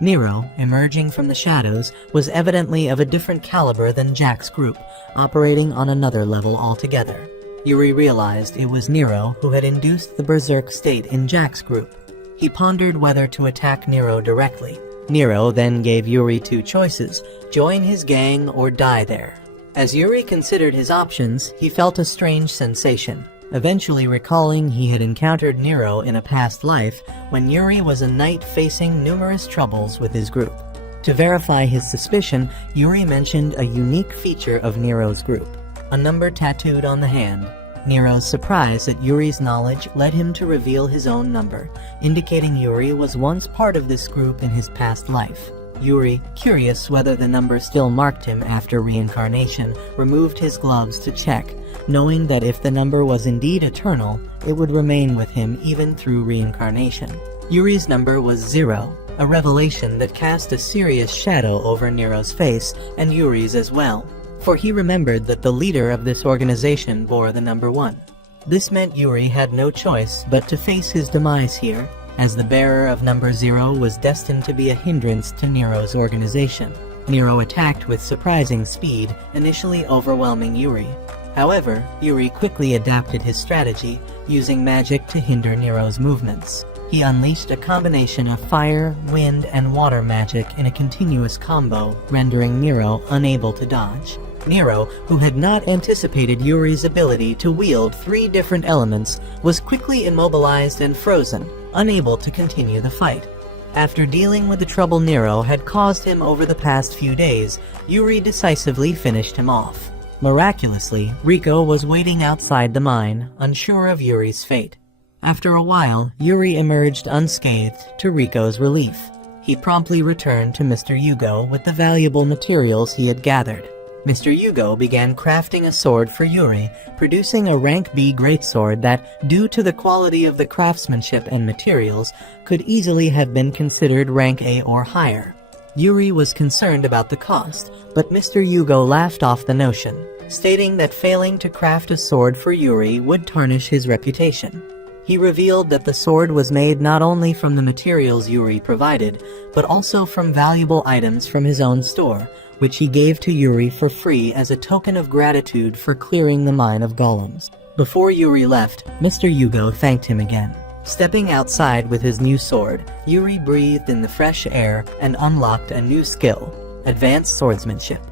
Nero, emerging from the shadows, was evidently of a different caliber than Jack's group, operating on another level altogether. Yuri realized it was Nero who had induced the berserk state in Jack's group. He pondered whether to attack Nero directly. Nero then gave Yuri two choices: join his gang or die there. As Yuri considered his options, he felt a strange sensation, eventually recalling he had encountered Nero in a past life when Yuri was a knight facing numerous troubles with his group. To verify his suspicion, Yuri mentioned a unique feature of Nero's group: a number tattooed on the hand. Nero's surprise at Yuri's knowledge led him to reveal his own number, indicating Yuri was once part of this group in his past life. Yuri, curious whether the number still marked him after reincarnation, removed his gloves to check, knowing that if the number was indeed eternal, it would remain with him even through reincarnation. Yuri's number was 0, a revelation that cast a serious shadow over Nero's face, and Yuri's as well, for he remembered that the leader of this organization bore the number 1. This meant Yuri had no choice but to face his demise here, as the bearer of number 0 was destined to be a hindrance to Nero's organization. Nero attacked with surprising speed, initially overwhelming Yuri. However, Yuri quickly adapted his strategy, using magic to hinder Nero's movements. He unleashed a combination of fire, wind, and water magic in a continuous combo, rendering Nero unable to dodge. Nero, who had not anticipated Yuri's ability to wield 3 different elements, was quickly immobilized and frozen, unable to continue the fight. After dealing with the trouble Nero had caused him over the past few days, Yuri decisively finished him off. Miraculously, Rico was waiting outside the mine, unsure of Yuri's fate. After a while, Yuri emerged unscathed, to Rico's relief. He promptly returned to Mr. Yugo with the valuable materials he had gathered. Mr. Yugo began crafting a sword for Yuri, producing a rank B greatsword that, due to the quality of the craftsmanship and materials, could easily have been considered rank A or higher. Yuri was concerned about the cost, but Mr. Yugo laughed off the notion, stating that failing to craft a sword for Yuri would tarnish his reputation. He revealed that the sword was made not only from the materials Yuri provided, but also from valuable items from his own store, which he gave to Yuri for free as a token of gratitude for clearing the mine of golems. Before Yuri left, Mr. Yugo thanked him again. Stepping outside with his new sword, Yuri breathed in the fresh air and unlocked a new skill: advanced swordsmanship.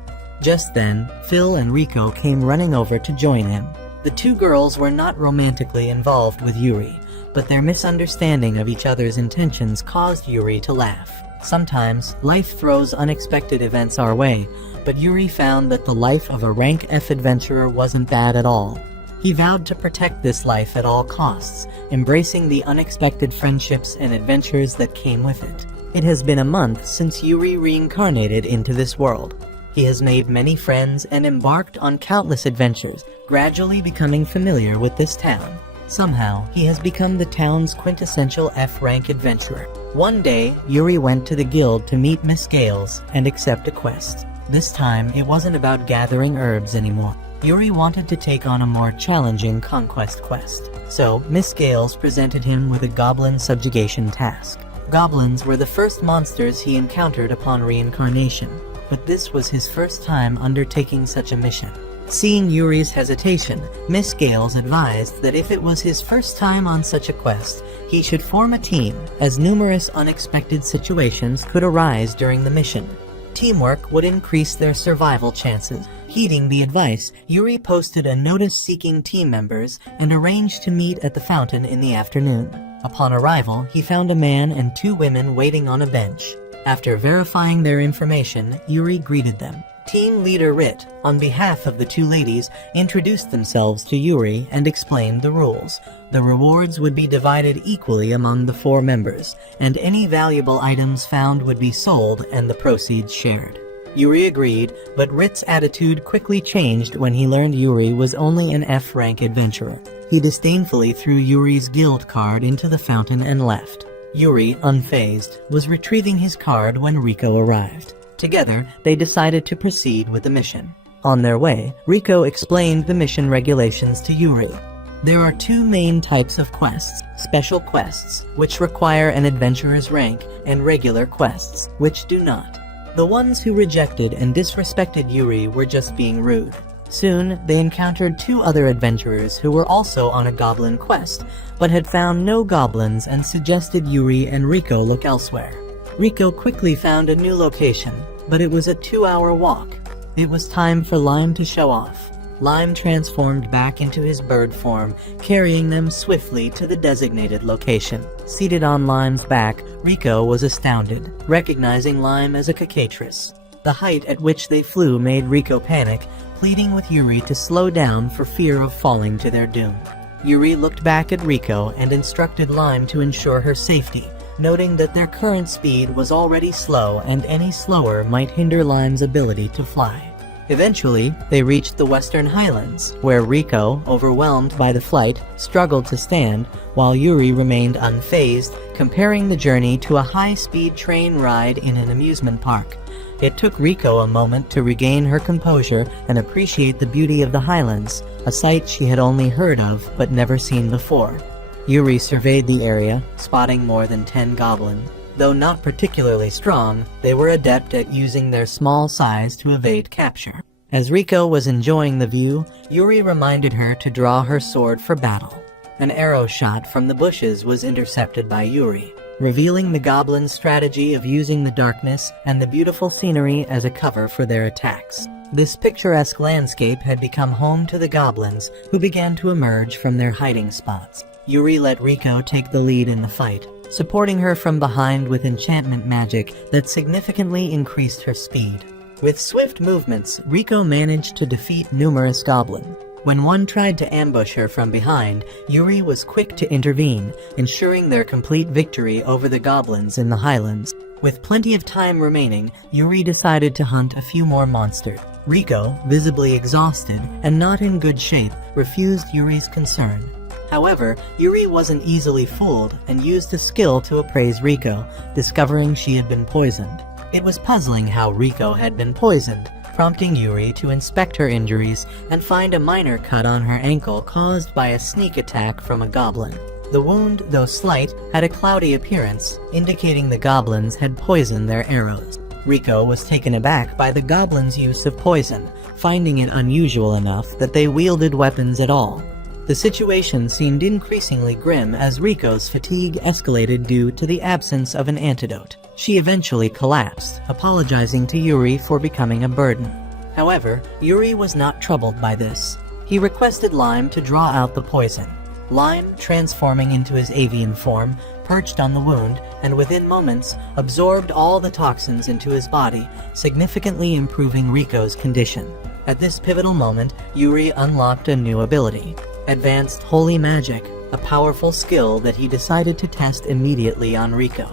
Just then, Phil and Rico came running over to join him. The 2 girls were not romantically involved with Yuri, but their misunderstanding of each other's intentions caused Yuri to laugh. Sometimes, life throws unexpected events our way, but Yuri found that the life of a rank F adventurer wasn't bad at all. He vowed to protect this life at all costs, embracing the unexpected friendships and adventures that came with it. It has been a month since Yuri reincarnated into this world. He has made many friends and embarked on countless adventures, gradually becoming familiar with this town. Somehow, he has become the town's quintessential F-rank adventurer. One day, Yuri went to the guild to meet Miss Gales and accept a quest. This time, it wasn't about gathering herbs anymore. Yuri wanted to take on a more challenging conquest quest. So, Miss Gales presented him with a goblin subjugation task. Goblins were the first monsters he encountered upon reincarnation, but this was his first time undertaking such a mission. Seeing Yuri's hesitation, Miss Gales advised that if it was his first time on such a quest, he should form a team, as numerous unexpected situations could arise during the mission. Teamwork would increase their survival chances. Heeding the advice, Yuri posted a notice seeking team members and arranged to meet at the fountain in the afternoon. Upon arrival, he found a man and 2 women waiting on a bench. After verifying their information, Yuri greeted them. Team leader Rit, on behalf of the 2 ladies, introduced themselves to Yuri and explained the rules. The rewards would be divided equally among the 4 members, and any valuable items found would be sold and the proceeds shared. Yuri agreed, but Rit's attitude quickly changed when he learned Yuri was only an F-rank adventurer. He disdainfully threw Yuri's guild card into the fountain and left. Yuri, unfazed, was retrieving his card when Riko arrived. Together, they decided to proceed with the mission. On their way, Riko explained the mission regulations to Yuri. There are 2 main types of quests: special quests, which require an adventurer's rank, and regular quests, which do not. The ones who rejected and disrespected Yuri were just being rude. Soon, they encountered 2 other adventurers who were also on a goblin quest, but had found no goblins and suggested Yuri and Riko look elsewhere. Riko quickly found a new location, but it was a 2-hour walk. It was time for Lime to show off. Lime transformed back into his bird form, carrying them swiftly to the designated location. Seated on Lime's back, Riko was astounded, recognizing Lime as a cicatrice. The height at which they flew made Riko panic, pleading with Yuri to slow down for fear of falling to their doom. Yuri looked back at Riko and instructed Lime to ensure her safety, noting that their current speed was already slow and any slower might hinder Lime's ability to fly. Eventually, they reached the Western Highlands, where Riko, overwhelmed by the flight, struggled to stand, while Yuri remained unfazed, comparing the journey to a high-speed train ride in an amusement park. It took Riko a moment to regain her composure and appreciate the beauty of the Highlands, a sight she had only heard of but never seen before. Yuri surveyed the area, spotting more than 10 goblins. Though not particularly strong, they were adept at using their small size to evade capture. As Riko was enjoying the view, Yuri reminded her to draw her sword for battle. An arrow shot from the bushes was intercepted by Yuri, revealing the goblins' strategy of using the darkness and the beautiful scenery as a cover for their attacks. This picturesque landscape had become home to the goblins, who began to emerge from their hiding spots. Yuri let Riko take the lead in the fight, supporting her from behind with enchantment magic that significantly increased her speed. With swift movements, Riko managed to defeat numerous goblins. When one tried to ambush her from behind, Yuri was quick to intervene, ensuring their complete victory over the goblins in the Highlands. With plenty of time remaining, Yuri decided to hunt a few more monsters. Riko, visibly exhausted and not in good shape, refused Yuri's concern. However, Yuri wasn't easily fooled and used a skill to appraise Riko, discovering she had been poisoned. It was puzzling how Riko had been poisoned, prompting Yuri to inspect her injuries and find a minor cut on her ankle caused by a sneak attack from a goblin. The wound, though slight, had a cloudy appearance, indicating the goblins had poisoned their arrows. Riko was taken aback by the goblins' use of poison, finding it unusual enough that they wielded weapons at all. The situation seemed increasingly grim as Riko's fatigue escalated due to the absence of an antidote. She eventually collapsed, apologizing to Yuri for becoming a burden. However, Yuri was not troubled by this. He requested Lime to draw out the poison. Lime, transforming into his avian form, perched on the wound and within moments absorbed all the toxins into his body, significantly improving Riko's condition. At this pivotal moment, Yuri unlocked a new ability: Advanced Holy Magic, a powerful skill that he decided to test immediately on Riko.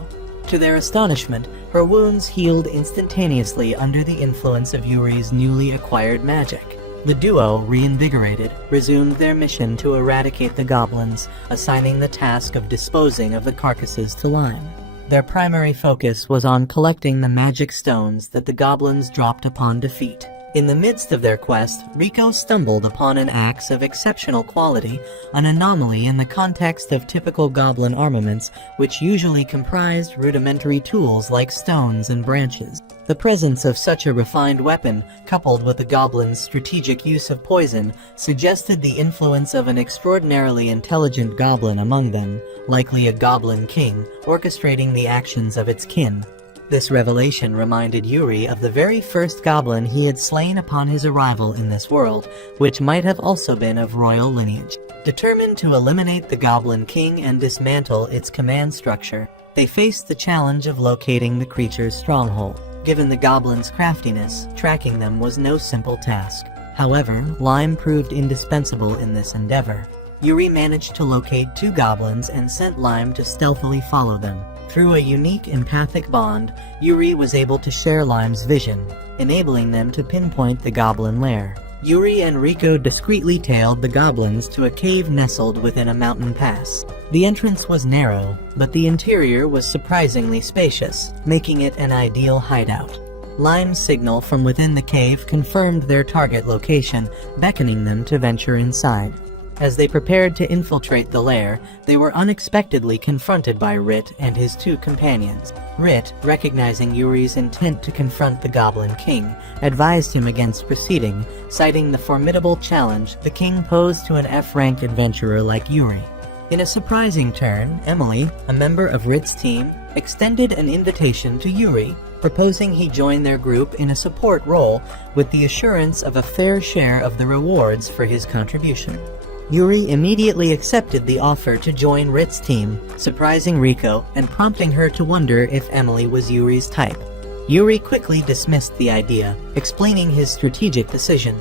To their astonishment, her wounds healed instantaneously under the influence of Yuri's newly acquired magic. The duo, reinvigorated, resumed their mission to eradicate the goblins, assigning the task of disposing of the carcasses to Lime. Their primary focus was on collecting the magic stones that the goblins dropped upon defeat. In the midst of their quest, Riko stumbled upon an axe of exceptional quality, an anomaly in the context of typical goblin armaments, which usually comprised rudimentary tools like stones and branches. The presence of such a refined weapon, coupled with the goblins' strategic use of poison, suggested the influence of an extraordinarily intelligent goblin among them, likely a goblin king, orchestrating the actions of its kin. This revelation reminded Yuri of the very first goblin he had slain upon his arrival in this world, which might have also been of royal lineage. Determined to eliminate the Goblin King and dismantle its command structure, they faced the challenge of locating the creature's stronghold. Given the goblins' craftiness, tracking them was no simple task. However, Lime proved indispensable in this endeavor. Yuri managed to locate 2 goblins and sent Lime to stealthily follow them. Through a unique empathic bond, Yuri was able to share Lime's vision, enabling them to pinpoint the goblin lair. Yuri and Riko discreetly tailed the goblins to a cave nestled within a mountain pass. The entrance was narrow, but the interior was surprisingly spacious, making it an ideal hideout. Lime's signal from within the cave confirmed their target location, beckoning them to venture inside. As they prepared to infiltrate the lair, they were unexpectedly confronted by Rit and his 2 companions. Rit, recognizing Yuri's intent to confront the Goblin King, advised him against proceeding, citing the formidable challenge the king posed to an F-rank adventurer like Yuri. In a surprising turn, Emily, a member of Rit's team, extended an invitation to Yuri, proposing he join their group in a support role with the assurance of a fair share of the rewards for his contribution. Yuri immediately accepted the offer to join Rit's team, surprising Riko and prompting her to wonder if Emily was Yuri's type. Yuri quickly dismissed the idea, explaining his strategic decision.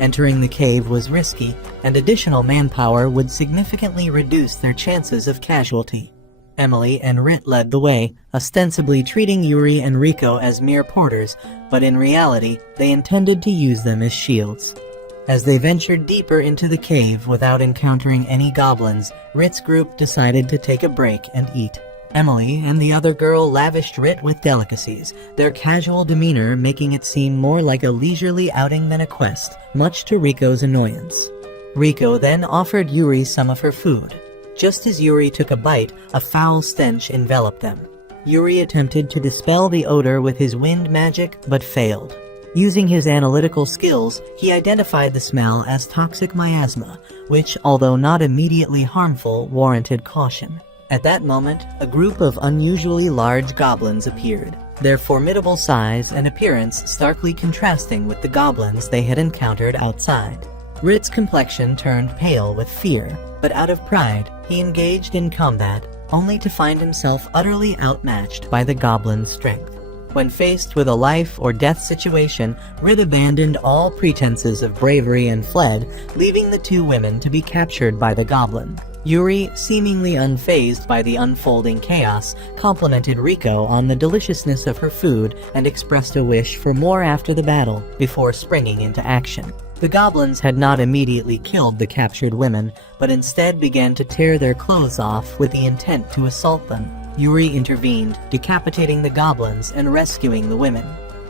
Entering the cave was risky, and additional manpower would significantly reduce their chances of casualty. Emily and Rit led the way, ostensibly treating Yuri and Riko as mere porters, but in reality, they intended to use them as shields. As they ventured deeper into the cave without encountering any goblins, Rit's group decided to take a break and eat. Emily and the other girl lavished Rit with delicacies, their casual demeanor making it seem more like a leisurely outing than a quest, much to Riko's annoyance. Riko then offered Yuri some of her food. Just as Yuri took a bite, a foul stench enveloped them. Yuri attempted to dispel the odor with his wind magic, but failed. Using his analytical skills, he identified the smell as toxic miasma, which, although not immediately harmful, warranted caution. At that moment, a group of unusually large goblins appeared, their formidable size and appearance starkly contrasting with the goblins they had encountered outside. Rit's complexion turned pale with fear, but out of pride, he engaged in combat, only to find himself utterly outmatched by the goblin's strength. When faced with a life-or-death situation, Rit abandoned all pretenses of bravery and fled, leaving the 2 women to be captured by the goblin. Yuri, seemingly unfazed by the unfolding chaos, complimented Riko on the deliciousness of her food and expressed a wish for more after the battle, before springing into action. The goblins had not immediately killed the captured women, but instead began to tear their clothes off with the intent to assault them. Yuri intervened, decapitating the goblins and rescuing the women.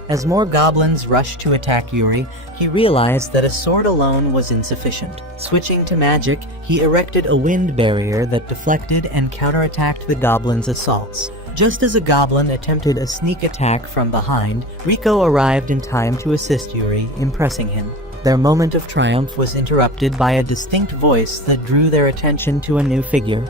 As more goblins rushed to attack Yuri, he realized that a sword alone was insufficient. Switching to magic, he erected a wind barrier that deflected and counterattacked the goblins' assaults. Just as a goblin attempted a sneak attack from behind, Riko arrived in time to assist Yuri, impressing him. Their moment of triumph was interrupted by a distinct voice that drew their attention to a new figure.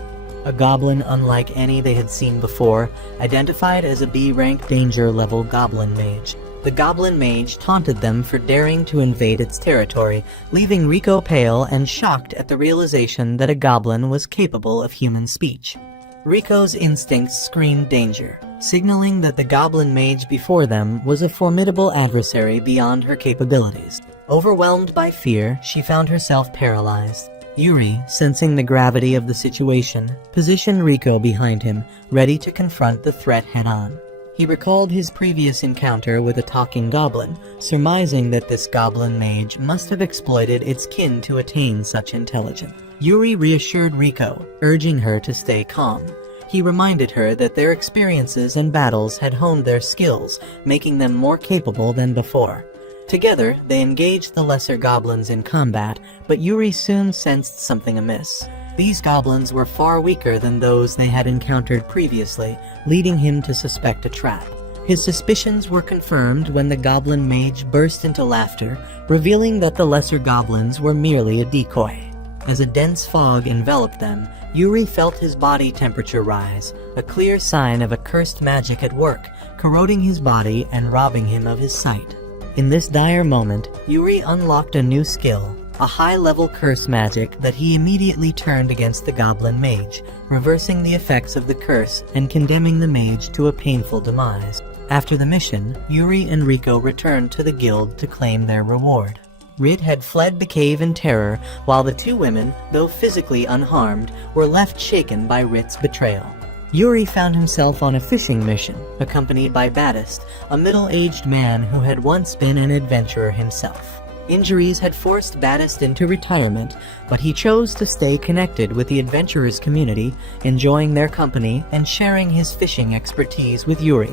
A goblin unlike any they had seen before, identified as a B-rank danger-level goblin mage. The goblin mage taunted them for daring to invade its territory, leaving Riko pale and shocked at the realization that a goblin was capable of human speech. Riko's instincts screamed danger, signaling that the goblin mage before them was a formidable adversary beyond her capabilities. Overwhelmed by fear, she found herself paralyzed. Yuri, sensing the gravity of the situation, positioned Riko behind him, ready to confront the threat head-on. He recalled his previous encounter with a talking goblin, surmising that this goblin mage must have exploited its kin to attain such intelligence. Yuri reassured Riko, urging her to stay calm. He reminded her that their experiences and battles had honed their skills, making them more capable than before. Together, they engaged the lesser goblins in combat, but Yuri soon sensed something amiss. These goblins were far weaker than those they had encountered previously, leading him to suspect a trap. His suspicions were confirmed when the goblin mage burst into laughter, revealing that the lesser goblins were merely a decoy. As a dense fog enveloped them, Yuri felt his body temperature rise, a clear sign of a cursed magic at work, corroding his body and robbing him of his sight. In this dire moment, Yuri unlocked a new skill, a high-level curse magic that he immediately turned against the goblin mage, reversing the effects of the curse and condemning the mage to a painful demise. After the mission, Yuri and Riko returned to the guild to claim their reward. Rit had fled the cave in terror, while the two women, though physically unharmed, were left shaken by Rit's betrayal. Yuri found himself on a fishing mission, accompanied by Battist, a middle-aged man who had once been an adventurer himself. Injuries had forced Battist into retirement, but he chose to stay connected with the adventurers community, enjoying their company and sharing his fishing expertise with Yuri.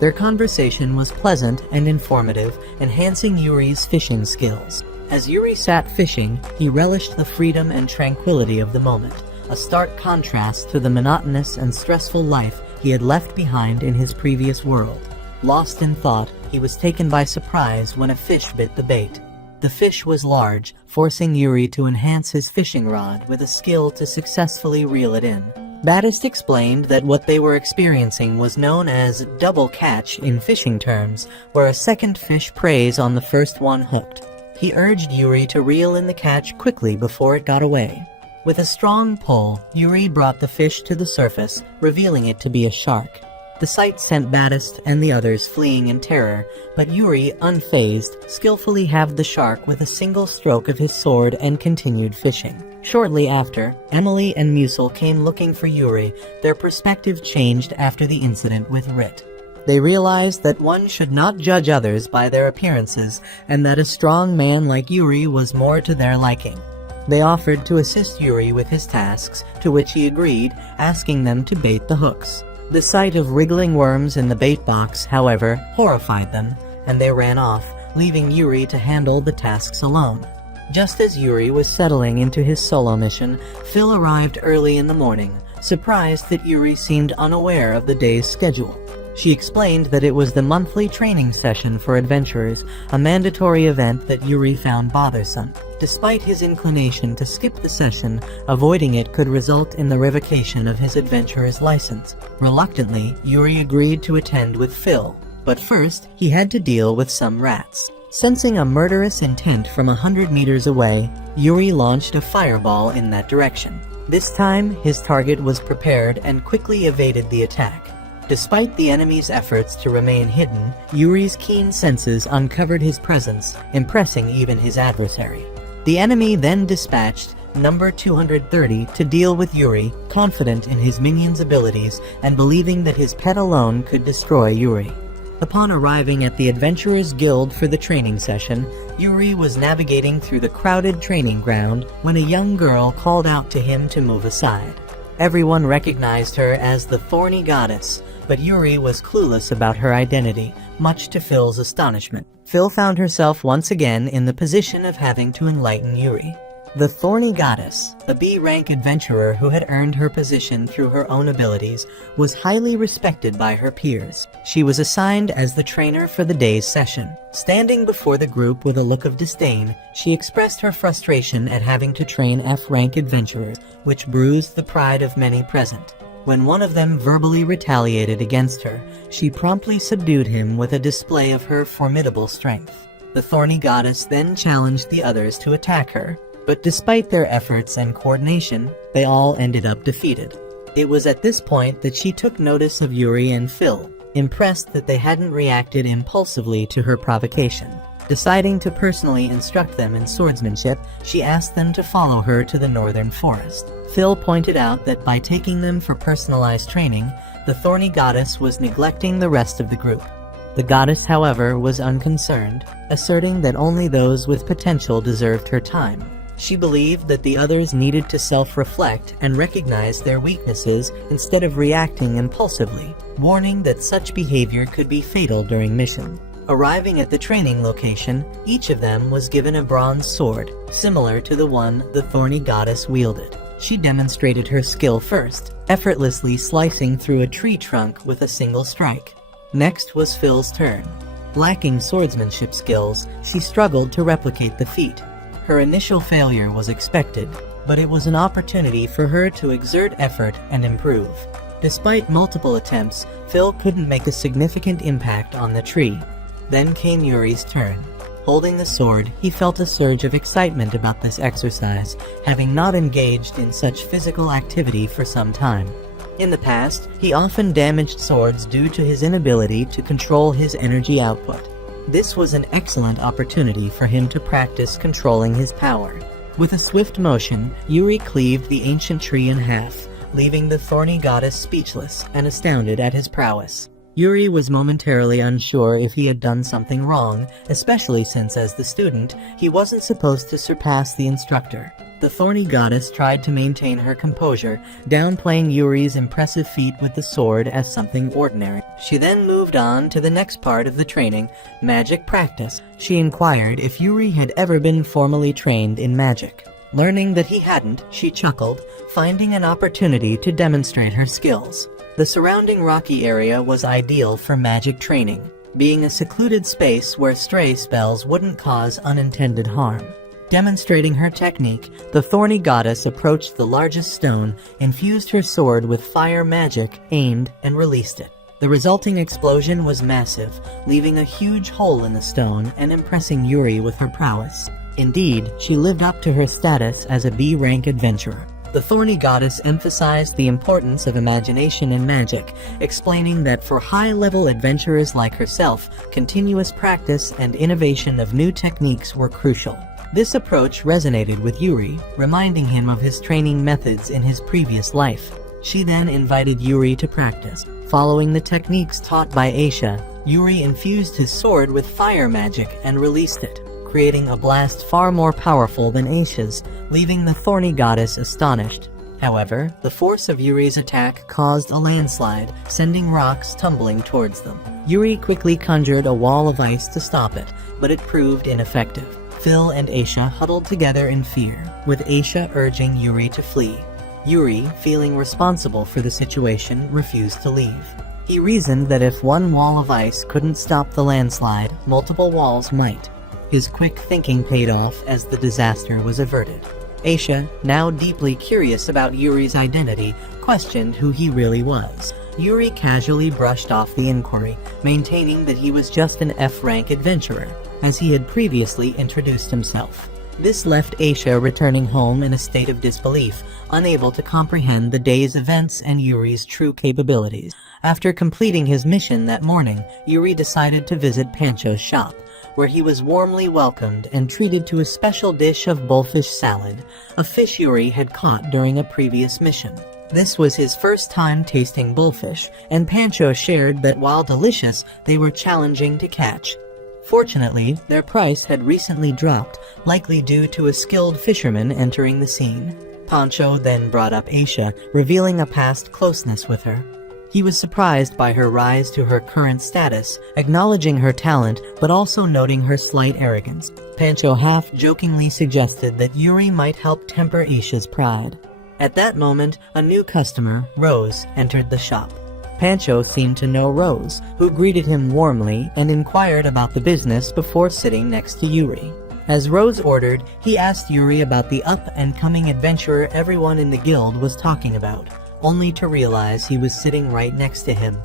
Their conversation was pleasant and informative, enhancing Yuri's fishing skills. As Yuri sat fishing, he relished the freedom and tranquility of the moment, a stark contrast to the monotonous and stressful life he had left behind in his previous world. Lost in thought, he was taken by surprise when a fish bit the bait. The fish was large, forcing Yuri to enhance his fishing rod with a skill to successfully reel it in. Battist explained that what they were experiencing was known as double catch in fishing terms, where a second fish preys on the first one hooked. He urged Yuri to reel in the catch quickly before it got away. With a strong pull, Yuri brought the fish to the surface, revealing it to be a shark. The sight sent Battist and the others fleeing in terror, but Yuri, unfazed, skillfully halved the shark with a single stroke of his sword and continued fishing. Shortly after, Emily and Musil came looking for Yuri. Their perspective changed after the incident with Rit. They realized that one should not judge others by their appearances, and that a strong man like Yuri was more to their liking. They offered to assist Yuri with his tasks, to which he agreed, asking them to bait the hooks. The sight of wriggling worms in the bait box, however, horrified them, and they ran off, leaving Yuri to handle the tasks alone. Just as Yuri was settling into his solo mission, Phil arrived early in the morning, surprised that Yuri seemed unaware of the day's schedule. She explained that it was the monthly training session for adventurers, a mandatory event that Yuri found bothersome. Despite his inclination to skip the session, avoiding it could result in the revocation of his adventurer's license. Reluctantly, Yuri agreed to attend with Phil, but first, he had to deal with some rats. Sensing a murderous intent from 100 meters away, Yuri launched a fireball in that direction. This time, his target was prepared and quickly evaded the attack. Despite the enemy's efforts to remain hidden, Yuri's keen senses uncovered his presence, impressing even his adversary. The enemy then dispatched number 230 to deal with Yuri, confident in his minion's abilities and believing that his pet alone could destroy Yuri. Upon arriving at the Adventurers Guild for the training session, Yuri was navigating through the crowded training ground when a young girl called out to him to move aside. Everyone recognized her as the Thorny Goddess, but Yuri was clueless about her identity, much to Phil's astonishment. Phil found herself once again in the position of having to enlighten Yuri. The Thorny Goddess, a B-rank adventurer who had earned her position through her own abilities, was highly respected by her peers. She was assigned as the trainer for the day's session. Standing before the group with a look of disdain, she expressed her frustration at having to train F-rank adventurers, which bruised the pride of many present. When one of them verbally retaliated against her, she promptly subdued him with a display of her formidable strength. The Thorny Goddess then challenged the others to attack her, but despite their efforts and coordination, they all ended up defeated. It was at this point that she took notice of Yuri and Phil, impressed that they hadn't reacted impulsively to her provocation. Deciding to personally instruct them in swordsmanship, she asked them to follow her to the northern forest. Phil pointed out that by taking them for personalized training, the Thorny Goddess was neglecting the rest of the group. The goddess, however, was unconcerned, asserting that only those with potential deserved her time. She believed that the others needed to self-reflect and recognize their weaknesses instead of reacting impulsively, warning that such behavior could be fatal during mission. Arriving at the training location, each of them was given a bronze sword, similar to the one the Thorny Goddess wielded. She demonstrated her skill first, effortlessly slicing through a tree trunk with a single strike. Next was Phil's turn. Lacking swordsmanship skills, she struggled to replicate the feat. Her initial failure was expected, but it was an opportunity for her to exert effort and improve. Despite multiple attempts, Phil couldn't make a significant impact on the tree. Then came Yuri's turn. Holding the sword, he felt a surge of excitement about this exercise, having not engaged in such physical activity for some time. In the past, he often damaged swords due to his inability to control his energy output. This was an excellent opportunity for him to practice controlling his power. With a swift motion, Yuri cleaved the ancient tree in half, leaving the thorny goddess speechless and astounded at his prowess. Yuri was momentarily unsure if he had done something wrong, especially since as the student, he wasn't supposed to surpass the instructor. The thorny goddess tried to maintain her composure, downplaying Yuri's impressive feat with the sword as something ordinary. She then moved on to the next part of the training, magic practice. She inquired if Yuri had ever been formally trained in magic. Learning that he hadn't, she chuckled, finding an opportunity to demonstrate her skills. The surrounding rocky area was ideal for magic training, being a secluded space where stray spells wouldn't cause unintended harm. Demonstrating her technique, the thorny goddess approached the largest stone, infused her sword with fire magic, aimed, and released it. The resulting explosion was massive, leaving a huge hole in the stone and impressing Yuri with her prowess. Indeed, she lived up to her status as a B-rank adventurer. The thorny goddess emphasized the importance of imagination in magic, explaining that for high-level adventurers like herself, continuous practice and innovation of new techniques were crucial. This approach resonated with Yuri, reminding him of his training methods in his previous life. She then invited Yuri to practice. Following the techniques taught by Aisha, Yuri infused his sword with fire magic and released it, creating a blast far more powerful than Aisha's, leaving the thorny goddess astonished. However, the force of Yuri's attack caused a landslide, sending rocks tumbling towards them. Yuri quickly conjured a wall of ice to stop it, but it proved ineffective. Phil and Aisha huddled together in fear, with Aisha urging Yuri to flee. Yuri, feeling responsible for the situation, refused to leave. He reasoned that if one wall of ice couldn't stop the landslide, multiple walls might. His quick thinking paid off as the disaster was averted. Aisha, now deeply curious about Yuri's identity, questioned who he really was. Yuri casually brushed off the inquiry, maintaining that he was just an F-rank adventurer, as he had previously introduced himself. This left Aisha returning home in a state of disbelief, unable to comprehend the day's events and Yuri's true capabilities. After completing his mission that morning, Yuri decided to visit Pancho's shop, where he was warmly welcomed and treated to a special dish of bullfish salad, a fish Yuri had caught during a previous mission. This was his first time tasting bullfish, and Pancho shared that while delicious, they were challenging to catch. Fortunately, their price had recently dropped, likely due to a skilled fisherman entering the scene. Pancho then brought up Aisha, revealing a past closeness with her. He was surprised by her rise to her current status, acknowledging her talent but also noting her slight arrogance. Pancho half-jokingly suggested that Yuri might help temper Aisha's pride. At that moment, a new customer, Rose, entered the shop. Pancho seemed to know Rose, who greeted him warmly and inquired about the business before sitting next to Yuri. As Rose ordered, he asked Yuri about the up-and-coming adventurer everyone in the guild was talking about, only to realize he was sitting right next to him.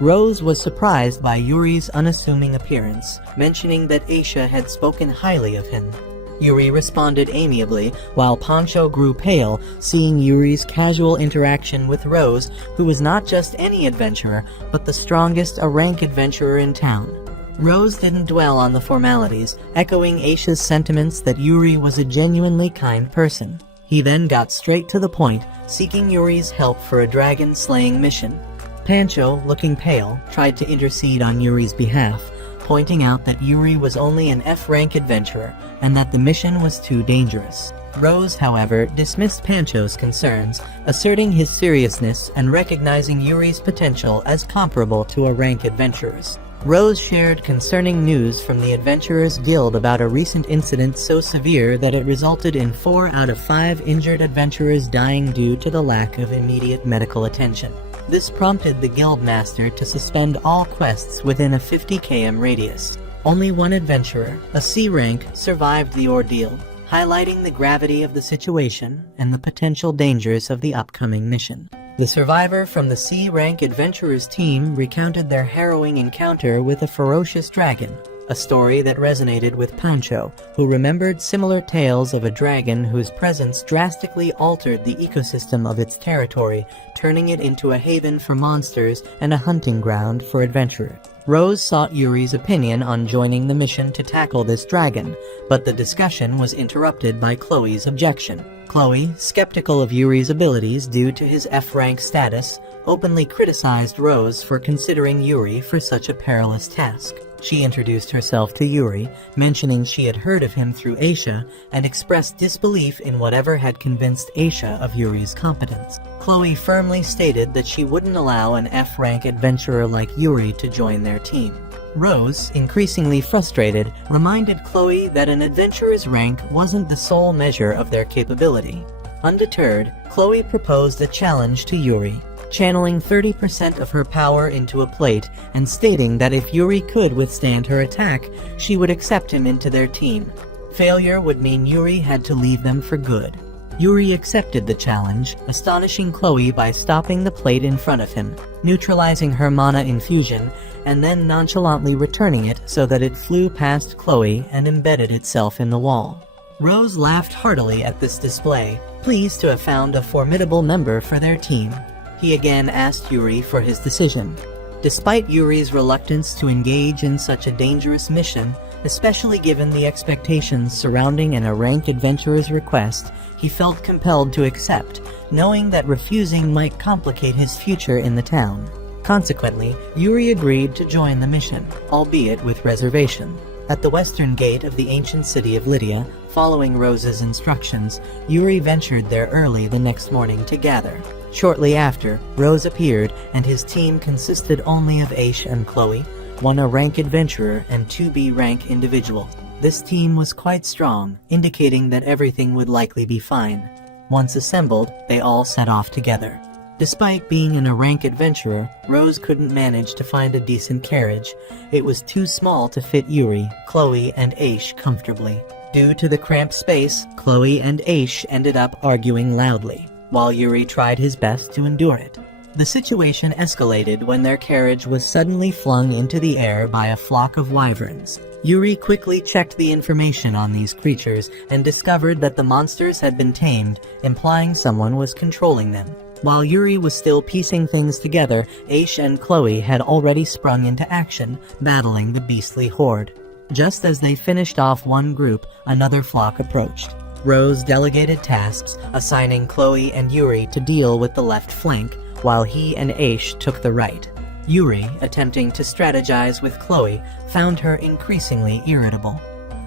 Rose was surprised by Yuri's unassuming appearance, mentioning that Aisha had spoken highly of him. Yuri responded amiably, while Pancho grew pale, seeing Yuri's casual interaction with Rose, who was not just any adventurer, but the strongest rank adventurer in town. Rose didn't dwell on the formalities, echoing Aisha's sentiments that Yuri was a genuinely kind person. He then got straight to the point, seeking Yuri's help for a dragon-slaying mission. Pancho, looking pale, tried to intercede on Yuri's behalf, pointing out that Yuri was only an F-rank adventurer, and that the mission was too dangerous. Rose, however, dismissed Pancho's concerns, asserting his seriousness and recognizing Yuri's potential as comparable to a rank adventurer's. Rose shared concerning news from the Adventurers Guild about a recent incident so severe that it resulted in 4 out of 5 injured adventurers dying due to the lack of immediate medical attention. This prompted the guildmaster to suspend all quests within a 50 km radius. Only one adventurer, a C rank, survived the ordeal, highlighting the gravity of the situation and the potential dangers of the upcoming mission. The survivor from the C-rank adventurers team recounted their harrowing encounter with a ferocious dragon, a story that resonated with Pancho, who remembered similar tales of a dragon whose presence drastically altered the ecosystem of its territory, turning it into a haven for monsters and a hunting ground for adventurers. Rose sought Yuri's opinion on joining the mission to tackle this dragon, but the discussion was interrupted by Chloe's objection. Chloe, skeptical of Yuri's abilities due to his F-rank status, openly criticized Rose for considering Yuri for such a perilous task. She introduced herself to Yuri, mentioning she had heard of him through Aisha, and expressed disbelief in whatever had convinced Aisha of Yuri's competence. Chloe firmly stated that she wouldn't allow an F-rank adventurer like Yuri to join their team. Rose, increasingly frustrated, reminded Chloe that an adventurer's rank wasn't the sole measure of their capability. Undeterred, Chloe proposed a challenge to Yuri, channeling 30% of her power into a plate and stating that if Yuri could withstand her attack, she would accept him into their team. Failure would mean Yuri had to leave them for good. Yuri accepted the challenge, astonishing Chloe by stopping the plate in front of him, neutralizing her mana infusion, and then nonchalantly returning it so that it flew past Chloe and embedded itself in the wall. Rose laughed heartily at this display, pleased to have found a formidable member for their team. He again asked Yuri for his decision. Despite Yuri's reluctance to engage in such a dangerous mission, especially given the expectations surrounding an rank adventurer's request, he felt compelled to accept, knowing that refusing might complicate his future in the town. Consequently, Yuri agreed to join the mission, albeit with reservation. At the western gate of the ancient city of Lydia, following Rose's instructions, Yuri ventured there early the next morning to gather. Shortly after, Rose appeared, and his team consisted only of Aish and Chloe, one A-rank adventurer and 2 B-rank individuals. This team was quite strong, indicating that everything would likely be fine. Once assembled, they all set off together. Despite being an A-rank adventurer, Rose couldn't manage to find a decent carriage. It was too small to fit Yuri, Chloe, and Aish comfortably. Due to the cramped space, Chloe and Aish ended up arguing loudly, while Yuri tried his best to endure it. The situation escalated when their carriage was suddenly flung into the air by a flock of wyverns. Yuri quickly checked the information on these creatures and discovered that the monsters had been tamed, implying someone was controlling them. While Yuri was still piecing things together, Aish and Chloe had already sprung into action, battling the beastly horde. Just as they finished off one group, another flock approached. Rose delegated tasks, assigning Chloe and Yuri to deal with the left flank, while he and Aish took the right. Yuri, attempting to strategize with Chloe, found her increasingly irritable.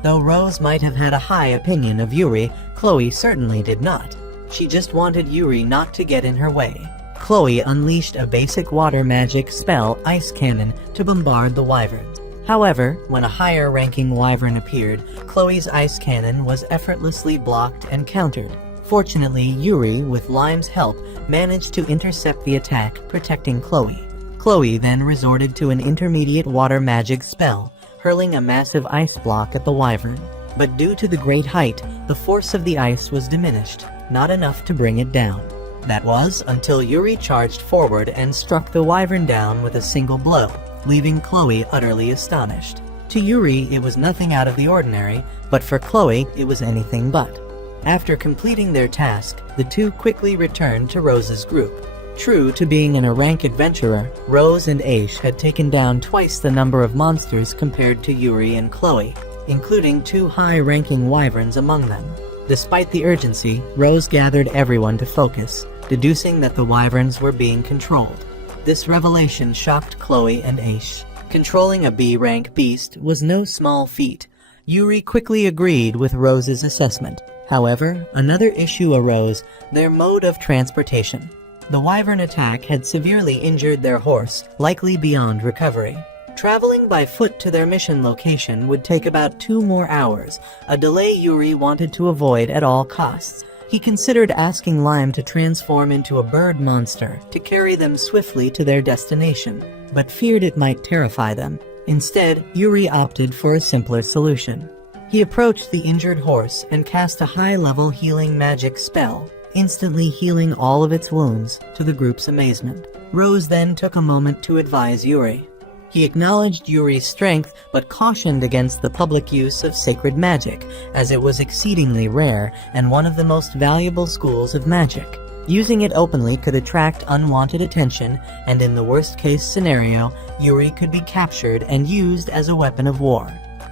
Though Rose might have had a high opinion of Yuri, Chloe certainly did not. She just wanted Yuri not to get in her way. Chloe unleashed a basic water magic spell, Ice Cannon, to bombard the wyverns. However, when a higher-ranking wyvern appeared, Chloe's ice cannon was effortlessly blocked and countered. Fortunately, Yuri, with Lime's help, managed to intercept the attack, protecting Chloe. Chloe then resorted to an intermediate water magic spell, hurling a massive ice block at the wyvern. But due to the great height, the force of the ice was diminished, not enough to bring it down. That was until Yuri charged forward and struck the wyvern down with a single blow, leaving Chloe utterly astonished. To Yuri, it was nothing out of the ordinary, but for Chloe, it was anything but. After completing their task, the two quickly returned to Rose's group. True to being an A-rank adventurer, Rose and Aish had taken down twice the number of monsters compared to Yuri and Chloe, including 2 high-ranking wyverns among them. Despite the urgency, Rose gathered everyone to focus, deducing that the wyverns were being controlled. This revelation shocked Chloe and Aish. Controlling a B-rank beast was no small feat. Yuri quickly agreed with Rose's assessment. However, another issue arose: their mode of transportation. The wyvern attack had severely injured their horse, likely beyond recovery. Traveling by foot to their mission location would take about 2 more hours, a delay Yuri wanted to avoid at all costs. He considered asking Lime to transform into a bird monster to carry them swiftly to their destination, but feared it might terrify them. Instead, Yuri opted for a simpler solution. He approached the injured horse and cast a high-level healing magic spell. instantly healing all of its wounds, to the group's amazement. Rose then took a moment to advise Yuri. He acknowledged Yuri's strength, but cautioned against the public use of sacred magic, as it was exceedingly rare and one of the most valuable schools of magic. Using it openly could attract unwanted attention, and in the worst-case scenario, Yuri could be captured and used as a weapon of war.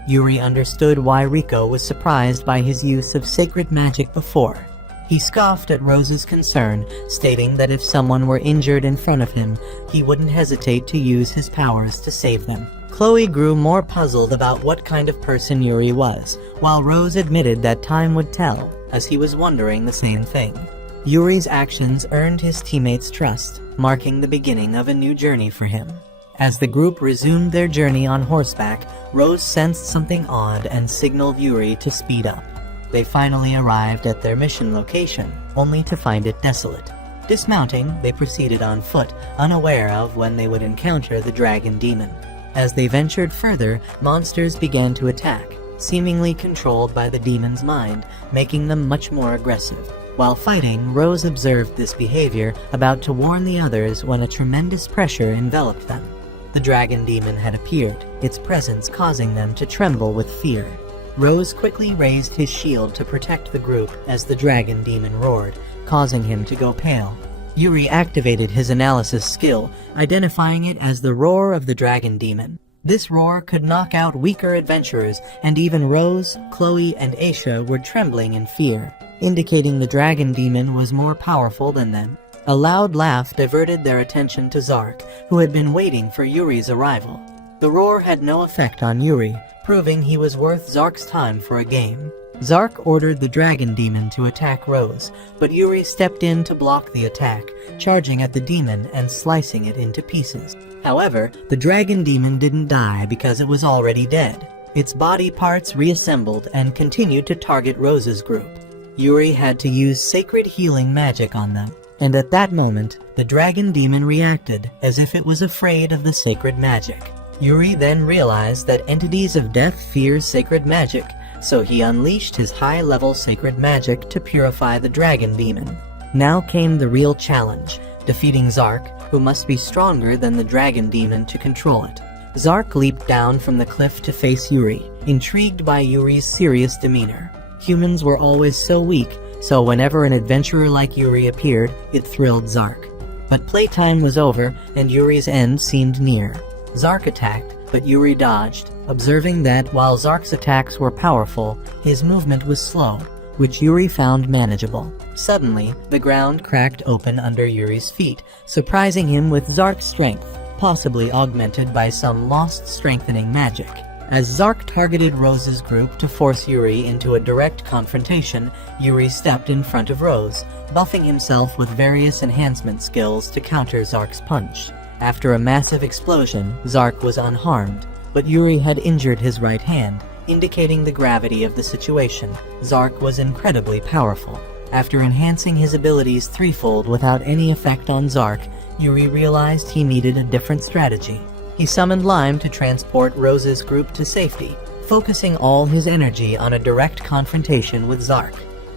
Yuri understood why Riko was surprised by his use of sacred magic before. He scoffed at Rose's concern, stating that if someone were injured in front of him, he wouldn't hesitate to use his powers to save them. Chloe grew more puzzled about what kind of person Yuri was, while Rose admitted that time would tell, as he was wondering the same thing. Yuri's actions earned his teammates' trust, marking the beginning of a new journey for him. As the group resumed their journey on horseback, Rose sensed something odd and signaled Yuri to speed up. They finally arrived at their mission location, only to find it desolate. Dismounting, they proceeded on foot, unaware of when they would encounter the dragon demon. As they ventured further, monsters began to attack, seemingly controlled by the demon's mind, making them much more aggressive. While fighting, Rose observed this behavior, about to warn the others when a tremendous pressure enveloped them. The dragon demon had appeared, its presence causing them to tremble with fear. Rose quickly raised his shield to protect the group as the dragon demon roared, causing him to go pale. Yuri activated his analysis skill, identifying it as the roar of the dragon demon. This roar could knock out weaker adventurers, and even Rose, Chloe, and Aisha were trembling in fear, indicating the dragon demon was more powerful than them. A loud laugh diverted their attention to Zark, who had been waiting for Yuri's arrival. The roar had no effect on Yuri, proving he was worth Zark's time for a game. Zark ordered the dragon demon to attack Rose, but Yuri stepped in to block the attack, charging at the demon and slicing it into pieces. However, the dragon demon didn't die because it was already dead. Its body parts reassembled and continued to target Rose's group. Yuri had to use sacred healing magic on them, and at that moment, the dragon demon reacted as if it was afraid of the sacred magic. Yuri then realized that entities of death fear sacred magic, so he unleashed his high-level sacred magic to purify the dragon demon. Now came the real challenge, defeating Zark, who must be stronger than the dragon demon to control it. Zark leaped down from the cliff to face Yuri, intrigued by Yuri's serious demeanor. Humans were always so weak, so whenever an adventurer like Yuri appeared, it thrilled Zark. But playtime was over, and Yuri's end seemed near. Zark attacked, but Yuri dodged, observing that while Zark's attacks were powerful, his movement was slow, which Yuri found manageable. Suddenly, the ground cracked open under Yuri's feet, surprising him with Zark's strength, possibly augmented by some lost strengthening magic. As Zark targeted Rose's group to force Yuri into a direct confrontation, Yuri stepped in front of Rose, buffing himself with various enhancement skills to counter Zark's punch. After a massive explosion, Zark was unharmed, but Yuri had injured his right hand, indicating the gravity of the situation. Zark was incredibly powerful. After enhancing his abilities threefold without any effect on Zark, Yuri realized he needed a different strategy. He summoned Lime to transport Rose's group to safety, focusing all his energy on a direct confrontation with Zark.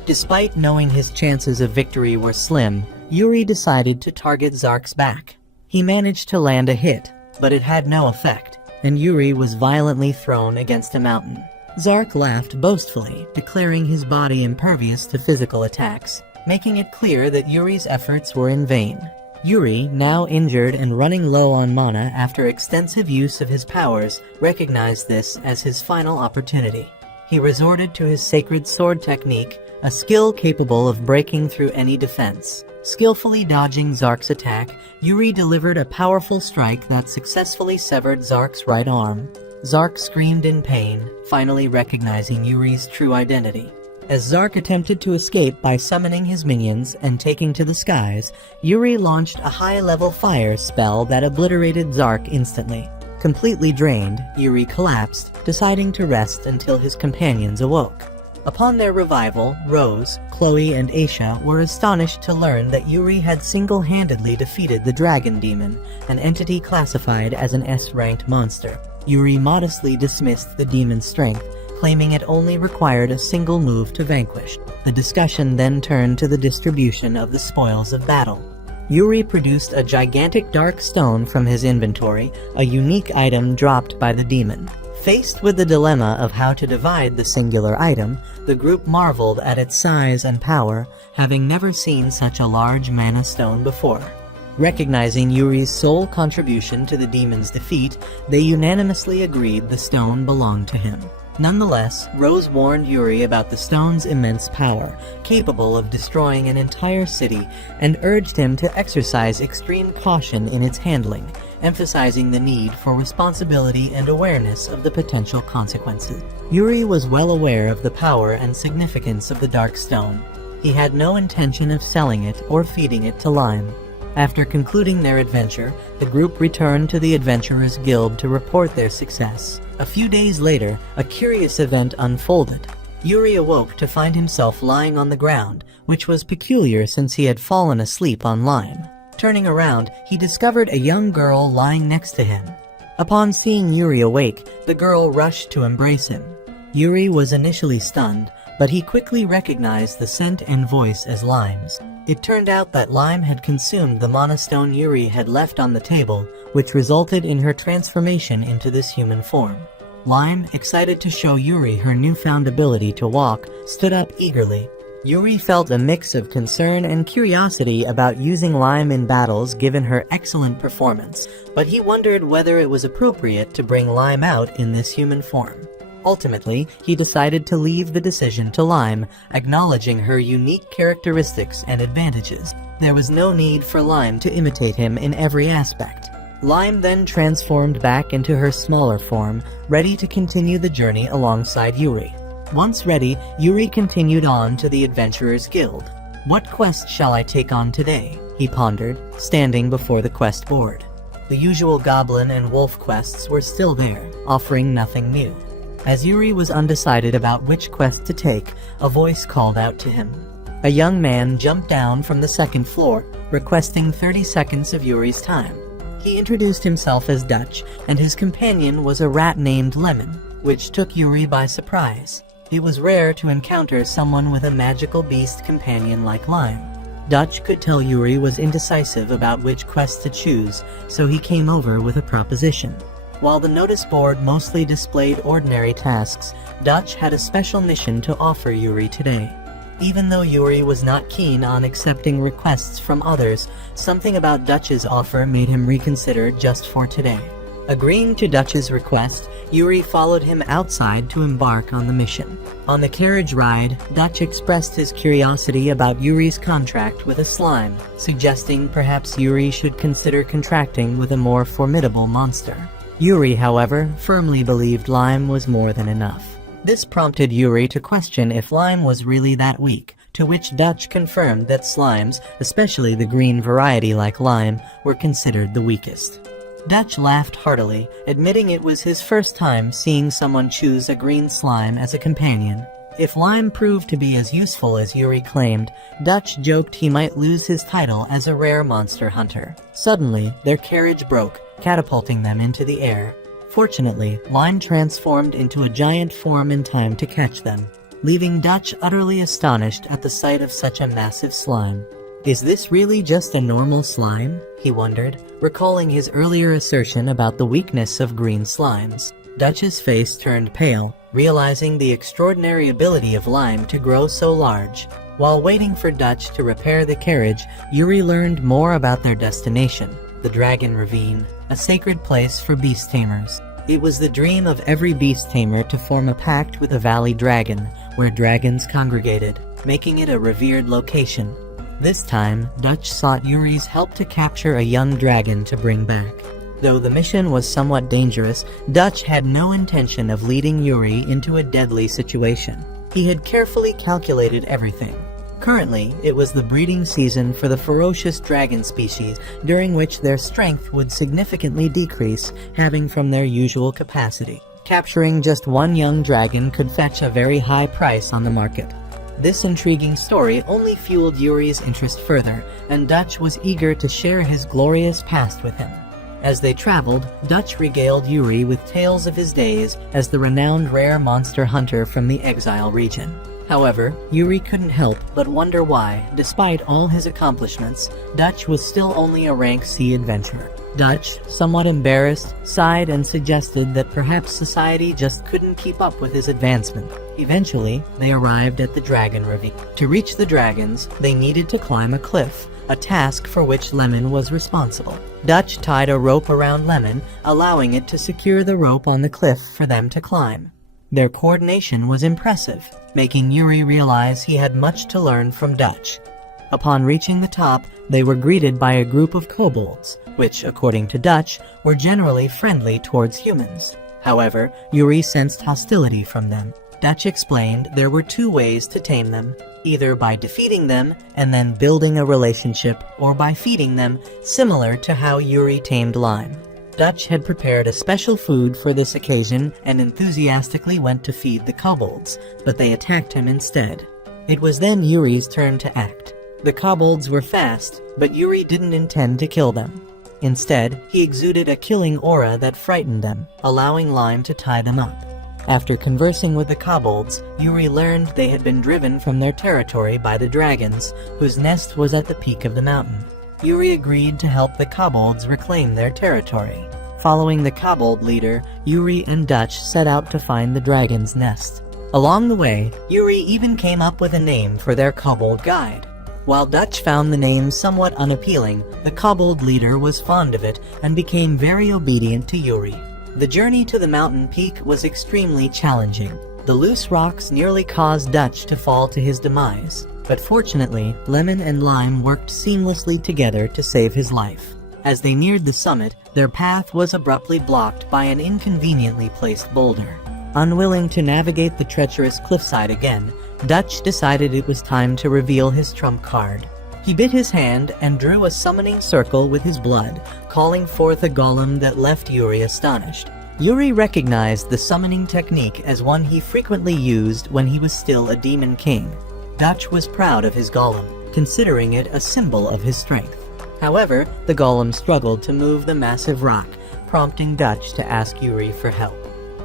Despite knowing his chances of victory were slim, Yuri decided to target Zark's back. He managed to land a hit, but it had no effect, and Yuri was violently thrown against a mountain. Zark laughed boastfully, declaring his body impervious to physical attacks, making it clear that Yuri's efforts were in vain. Yuri, now injured and running low on mana after extensive use of his powers, recognized this as his final opportunity. He resorted to his sacred sword technique, a skill capable of breaking through any defense. Skillfully dodging Zark's attack, Yuri delivered a powerful strike that successfully severed Zark's right arm. Zark screamed in pain, finally recognizing Yuri's true identity. As Zark attempted to escape by summoning his minions and taking to the skies, Yuri launched a high-level fire spell that obliterated Zark instantly. Completely drained, Yuri collapsed, deciding to rest until his companions awoke. Upon their revival, Rose, Chloe, and Aisha were astonished to learn that Yuri had single-handedly defeated the dragon demon, an entity classified as an S-ranked monster. Yuri modestly dismissed the demon's strength, claiming it only required a single move to vanquish. The discussion then turned to the distribution of the spoils of battle. Yuri produced a gigantic dark stone from his inventory, a unique item dropped by the demon. Faced with the dilemma of how to divide the singular item, the group marveled at its size and power, having never seen such a large mana stone before. Recognizing Yuri's sole contribution to the demon's defeat, they unanimously agreed the stone belonged to him. Nonetheless, Rose warned Yuri about the stone's immense power, capable of destroying an entire city, and urged him to exercise extreme caution in its handling, emphasizing the need for responsibility and awareness of the potential consequences. Yuri was well aware of the power and significance of the Dark Stone. He had no intention of selling it or feeding it to Lime. After concluding their adventure, the group returned to the Adventurers Guild to report their success. A few days later, a curious event unfolded. Yuri awoke to find himself lying on the ground, which was peculiar since he had fallen asleep on Lime. Turning around, he discovered a young girl lying next to him. Upon seeing Yuri awake, the girl rushed to embrace him. Yuri was initially stunned, but he quickly recognized the scent and voice as Lime's. It turned out that Lime had consumed the mana stone Yuri had left on the table, which resulted in her transformation into this human form. Lime, excited to show Yuri her newfound ability to walk, stood up eagerly. Yuri felt a mix of concern and curiosity about using Lime in battles given her excellent performance, but he wondered whether it was appropriate to bring Lime out in this human form. Ultimately, he decided to leave the decision to Lime, acknowledging her unique characteristics and advantages. There was no need for Lime to imitate him in every aspect. Lime then transformed back into her smaller form, ready to continue the journey alongside Yuri. Once ready, Yuri continued on to the Adventurers Guild. "What quest shall I take on today?" he pondered, standing before the quest board. The usual goblin and wolf quests were still there, offering nothing new. As Yuri was undecided about which quest to take, a voice called out to him. A young man jumped down from the second floor, requesting 30 seconds of Yuri's time. He introduced himself as Dutch, and his companion was a rat named Lemon, which took Yuri by surprise. It was rare to encounter someone with a magical beast companion like Lime. Dutch could tell Yuri was indecisive about which quest to choose, so he came over with a proposition. While the notice board mostly displayed ordinary tasks, Dutch had a special mission to offer Yuri today. Even though Yuri was not keen on accepting requests from others, something about Dutch's offer made him reconsider just for today. Agreeing to Dutch's request, Yuri followed him outside to embark on the mission. On the carriage ride, Dutch expressed his curiosity about Yuri's contract with a slime, suggesting perhaps Yuri should consider contracting with a more formidable monster. Yuri, however, firmly believed Lime was more than enough. This prompted Yuri to question if Lime was really that weak, to which Dutch confirmed that slimes, especially the green variety like Lime, were considered the weakest. Dutch laughed heartily, admitting it was his first time seeing someone choose a green slime as a companion. If Lime proved to be as useful as Yuri claimed, Dutch joked he might lose his title as a rare monster hunter. Suddenly, their carriage broke, catapulting them into the air. Fortunately, Lime transformed into a giant form in time to catch them, leaving Dutch utterly astonished at the sight of such a massive slime. Is this really just a normal slime? He wondered, recalling his earlier assertion about the weakness of green slimes. Dutch's face turned pale, realizing the extraordinary ability of Lime to grow so large. While waiting for Dutch to repair the carriage, Yuri learned more about their destination, the Dragon Ravine, a sacred place for beast tamers. It was the dream of every beast tamer to form a pact with a valley dragon, where dragons congregated, making it a revered location. This time, Dutch sought Yuri's help to capture a young dragon to bring back. Though the mission was somewhat dangerous, Dutch had no intention of leading Yuri into a deadly situation. He had carefully calculated everything. Currently, it was the breeding season for the ferocious dragon species, during which their strength would significantly decrease, having from their usual capacity. Capturing just one young dragon could fetch a very high price on the market. This intriguing story only fueled Yuri's interest further, and Dutch was eager to share his glorious past with him. As they traveled, Dutch regaled Yuri with tales of his days as the renowned rare monster hunter from the Exile region. However, Yuri couldn't help but wonder why, despite all his accomplishments, Dutch was still only a rank C adventurer. Dutch, somewhat embarrassed, sighed and suggested that perhaps society just couldn't keep up with his advancement. Eventually, they arrived at the dragon ravine. To reach the dragons, they needed to climb a cliff, a task for which Lemon was responsible. Dutch tied a rope around Lemon, allowing it to secure the rope on the cliff for them to climb. Their coordination was impressive, making Yuri realize he had much to learn from Dutch. Upon reaching the top, they were greeted by a group of kobolds, which, according to Dutch, were generally friendly towards humans. However, Yuri sensed hostility from them. Dutch explained there were two ways to tame them, either by defeating them and then building a relationship, or by feeding them, similar to how Yuri tamed Lime. Dutch had prepared a special food for this occasion and enthusiastically went to feed the kobolds, but they attacked him instead. It was then Yuri's turn to act. The kobolds were fast, but Yuri didn't intend to kill them. Instead, he exuded a killing aura that frightened them, allowing Lime to tie them up. After conversing with the kobolds, Yuri learned they had been driven from their territory by the dragons, whose nest was at the peak of the mountain. Yuri agreed to help the kobolds reclaim their territory. Following the kobold leader, Yuri and Dutch set out to find the dragon's nest. Along the way, Yuri even came up with a name for their kobold guide. While Dutch found the name somewhat unappealing, the kobold leader was fond of it and became very obedient to Yuri. The journey to the mountain peak was extremely challenging. The loose rocks nearly caused Dutch to fall to his demise, but fortunately, Lemon and Lime worked seamlessly together to save his life. As they neared the summit, their path was abruptly blocked by an inconveniently placed boulder. Unwilling to navigate the treacherous cliffside again, Dutch decided it was time to reveal his trump card. He bit his hand and drew a summoning circle with his blood, calling forth a golem that left Yuri astonished. Yuri recognized the summoning technique as one he frequently used when he was still a demon king. Dutch was proud of his golem, considering it a symbol of his strength. However, the golem struggled to move the massive rock, prompting Dutch to ask Yuri for help.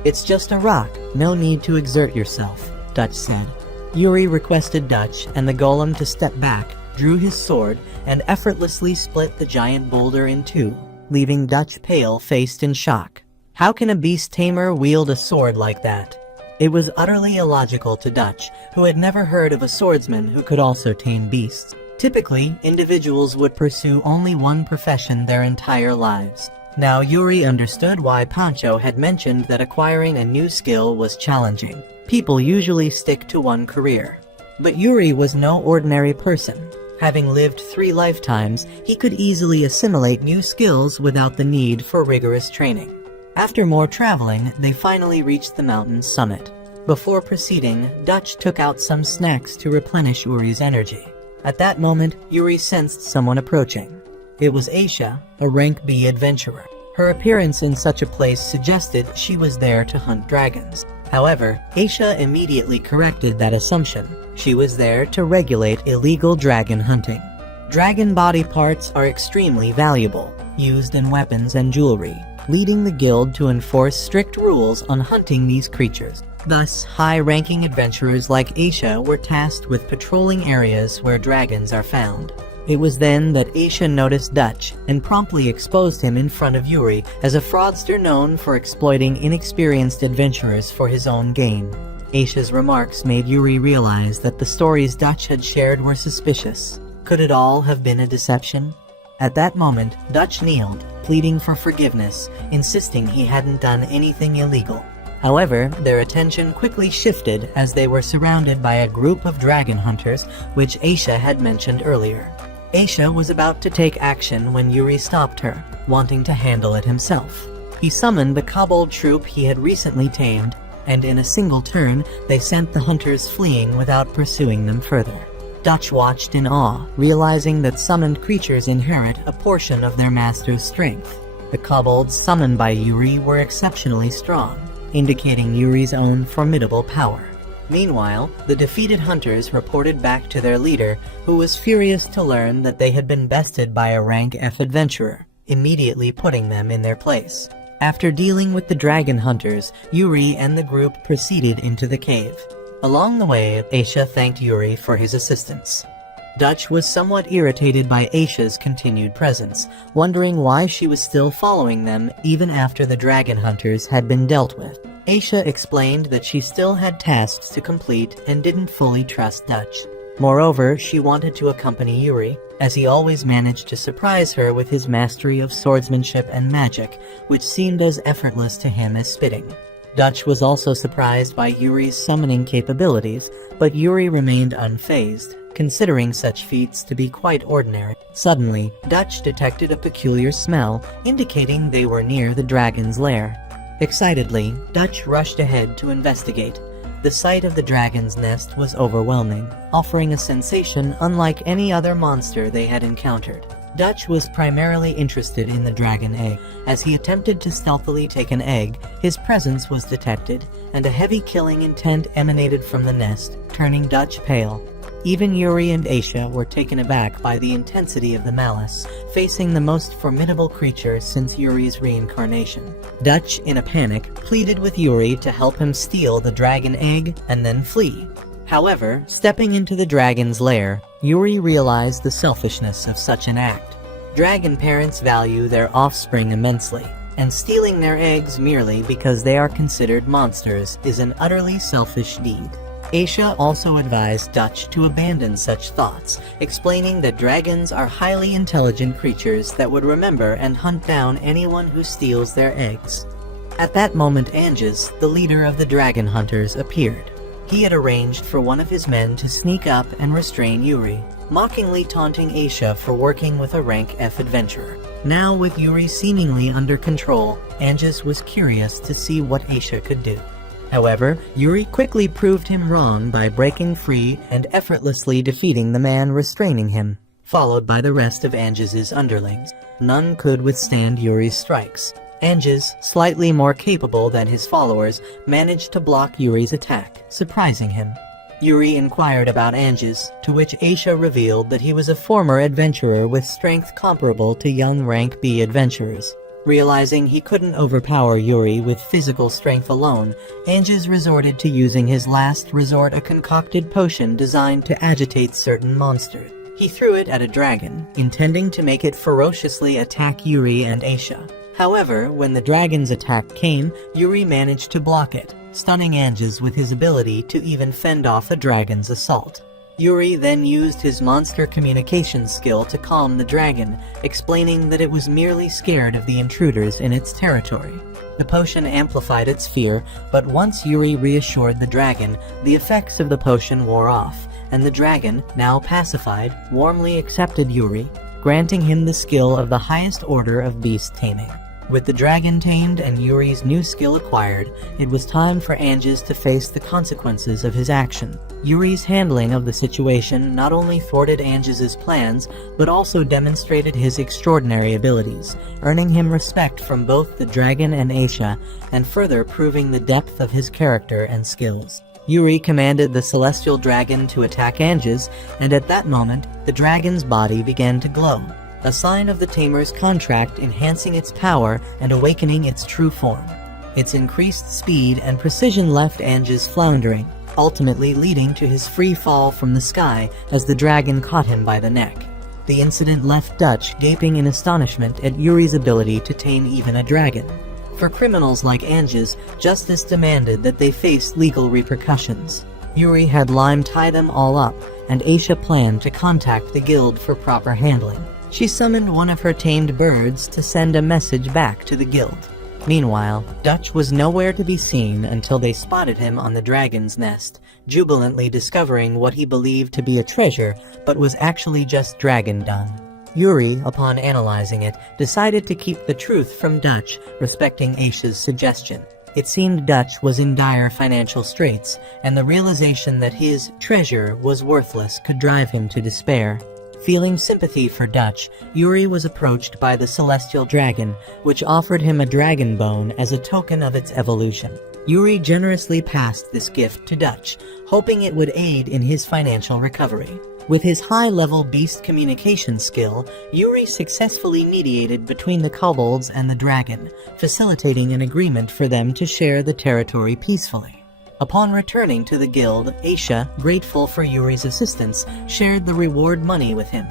"It's just a rock, no need to exert yourself," Dutch said. Yuri requested Dutch and the golem to step back, drew his sword, and effortlessly split the giant boulder in two, leaving Dutch pale-faced in shock. How can a beast tamer wield a sword like that? It was utterly illogical to Dutch, who had never heard of a swordsman who could also tame beasts. Typically, individuals would pursue only one profession their entire lives. Now Yuri understood why Pancho had mentioned that acquiring a new skill was challenging. People usually stick to one career. But Yuri was no ordinary person. Having lived 3 lifetimes, he could easily assimilate new skills without the need for rigorous training. After more traveling, they finally reached the mountain's summit. Before proceeding, Dutch took out some snacks to replenish Yuri's energy. At that moment, Yuri sensed someone approaching. It was Aisha, a rank B adventurer. Her appearance in such a place suggested she was there to hunt dragons. However, Aisha immediately corrected that assumption. She was there to regulate illegal dragon hunting. Dragon body parts are extremely valuable, used in weapons and jewelry, leading the guild to enforce strict rules on hunting these creatures. Thus, high-ranking adventurers like Aisha were tasked with patrolling areas where dragons are found. It was then that Aisha noticed Dutch and promptly exposed him in front of Yuri as a fraudster known for exploiting inexperienced adventurers for his own gain. Aisha's remarks made Yuri realize that the stories Dutch had shared were suspicious. Could it all have been a deception? At that moment, Dutch kneeled, pleading for forgiveness, insisting he hadn't done anything illegal. However, their attention quickly shifted as they were surrounded by a group of dragon hunters, which Aisha had mentioned earlier. Aisha was about to take action when Yuri stopped her, wanting to handle it himself. He summoned the kobold troop he had recently tamed, and in a single turn, they sent the hunters fleeing without pursuing them further. Dutch watched in awe, realizing that summoned creatures inherit a portion of their master's strength. The kobolds summoned by Yuri were exceptionally strong, indicating Yuri's own formidable power. Meanwhile, the defeated hunters reported back to their leader, who was furious to learn that they had been bested by a rank F adventurer. immediately putting them in their place. After dealing with the dragon hunters, Yuri and the group proceeded into the cave. Along the way, Aisha thanked Yuri for his assistance. Dutch was somewhat irritated by Aisha's continued presence, wondering why she was still following them even after the dragon hunters had been dealt with. Aisha explained that she still had tasks to complete and didn't fully trust Dutch. Moreover, she wanted to accompany Yuri, as he always managed to surprise her with his mastery of swordsmanship and magic, which seemed as effortless to him as spitting. Dutch was also surprised by Yuri's summoning capabilities, but Yuri remained unfazed, considering such feats to be quite ordinary. Suddenly, Dutch detected a peculiar smell, indicating they were near the dragon's lair. Excitedly, Dutch rushed ahead to investigate. The sight of the dragon's nest was overwhelming, offering a sensation unlike any other monster they had encountered. Dutch was primarily interested in the dragon egg. As he attempted to stealthily take an egg, his presence was detected, and a heavy killing intent emanated from the nest, turning Dutch pale. Even Yuri and Aisha were taken aback by the intensity of the malice, facing the most formidable creature since Yuri's reincarnation. Dutch, in a panic, pleaded with Yuri to help him steal the dragon egg and then flee. However, stepping into the dragon's lair, Yuri realized the selfishness of such an act. Dragon parents value their offspring immensely, and stealing their eggs merely because they are considered monsters is an utterly selfish deed. Aisha also advised Dutch to abandon such thoughts, explaining that dragons are highly intelligent creatures that would remember and hunt down anyone who steals their eggs. At that moment, Angus, the leader of the dragon hunters, appeared. He had arranged for one of his men to sneak up and restrain Yuri, mockingly taunting Aisha for working with a rank F adventurer. Now, with Yuri seemingly under control, Angus was curious to see what Aisha could do. However, Yuri quickly proved him wrong by breaking free and effortlessly defeating the man restraining him, followed by the rest of Angus's underlings. None could withstand Yuri's strikes. Angus, slightly more capable than his followers, managed to block Yuri's attack, surprising him. Yuri inquired about Angus, to which Aisha revealed that he was a former adventurer with strength comparable to young rank B adventurers. Realizing he couldn't overpower Yuri with physical strength alone, Angus resorted to using his last resort, a concocted potion designed to agitate certain monsters. He threw it at a dragon, intending to make it ferociously attack Yuri and Aisha. However, when the dragon's attack came, Yuri managed to block it, stunning Angus with his ability to even fend off the dragon's assault. Yuri then used his monster communication skill to calm the dragon, explaining that it was merely scared of the intruders in its territory. The potion amplified its fear, but once Yuri reassured the dragon, the effects of the potion wore off, and the dragon, now pacified, warmly accepted Yuri, granting him the skill of the highest order of beast taming. With the dragon tamed and Yuri's new skill acquired, it was time for Angus to face the consequences of his action. Yuri's handling of the situation not only thwarted Angus's plans, but also demonstrated his extraordinary abilities, earning him respect from both the dragon and Aisha, and further proving the depth of his character and skills. Yuri commanded the celestial dragon to attack Angus, and at that moment, the dragon's body began to glow, a sign of the tamer's contract enhancing its power and awakening its true form. Its increased speed and precision left Angus floundering, ultimately leading to his free fall from the sky as the dragon caught him by the neck. The incident left Dutch gaping in astonishment at Yuri's ability to tame even a dragon. For criminals like Angus, justice demanded that they face legal repercussions. Yuri had lime-tied them all up, and Aisha planned to contact the guild for proper handling. She summoned one of her tamed birds to send a message back to the guild. Meanwhile, Dutch was nowhere to be seen until they spotted him on the dragon's nest, jubilantly discovering what he believed to be a treasure, but was actually just dragon dung. Yuri, upon analyzing it, decided to keep the truth from Dutch, respecting Aisha's suggestion. It seemed Dutch was in dire financial straits, and the realization that his treasure was worthless could drive him to despair. Feeling sympathy for Dutch, Yuri was approached by the celestial dragon, which offered him a dragon bone as a token of its evolution. Yuri generously passed this gift to Dutch, hoping it would aid in his financial recovery. With his high-level beast communication skill, Yuri successfully mediated between the kobolds and the dragon, facilitating an agreement for them to share the territory peacefully. Upon returning to the guild, Aisha, grateful for Yuri's assistance, shared the reward money with him.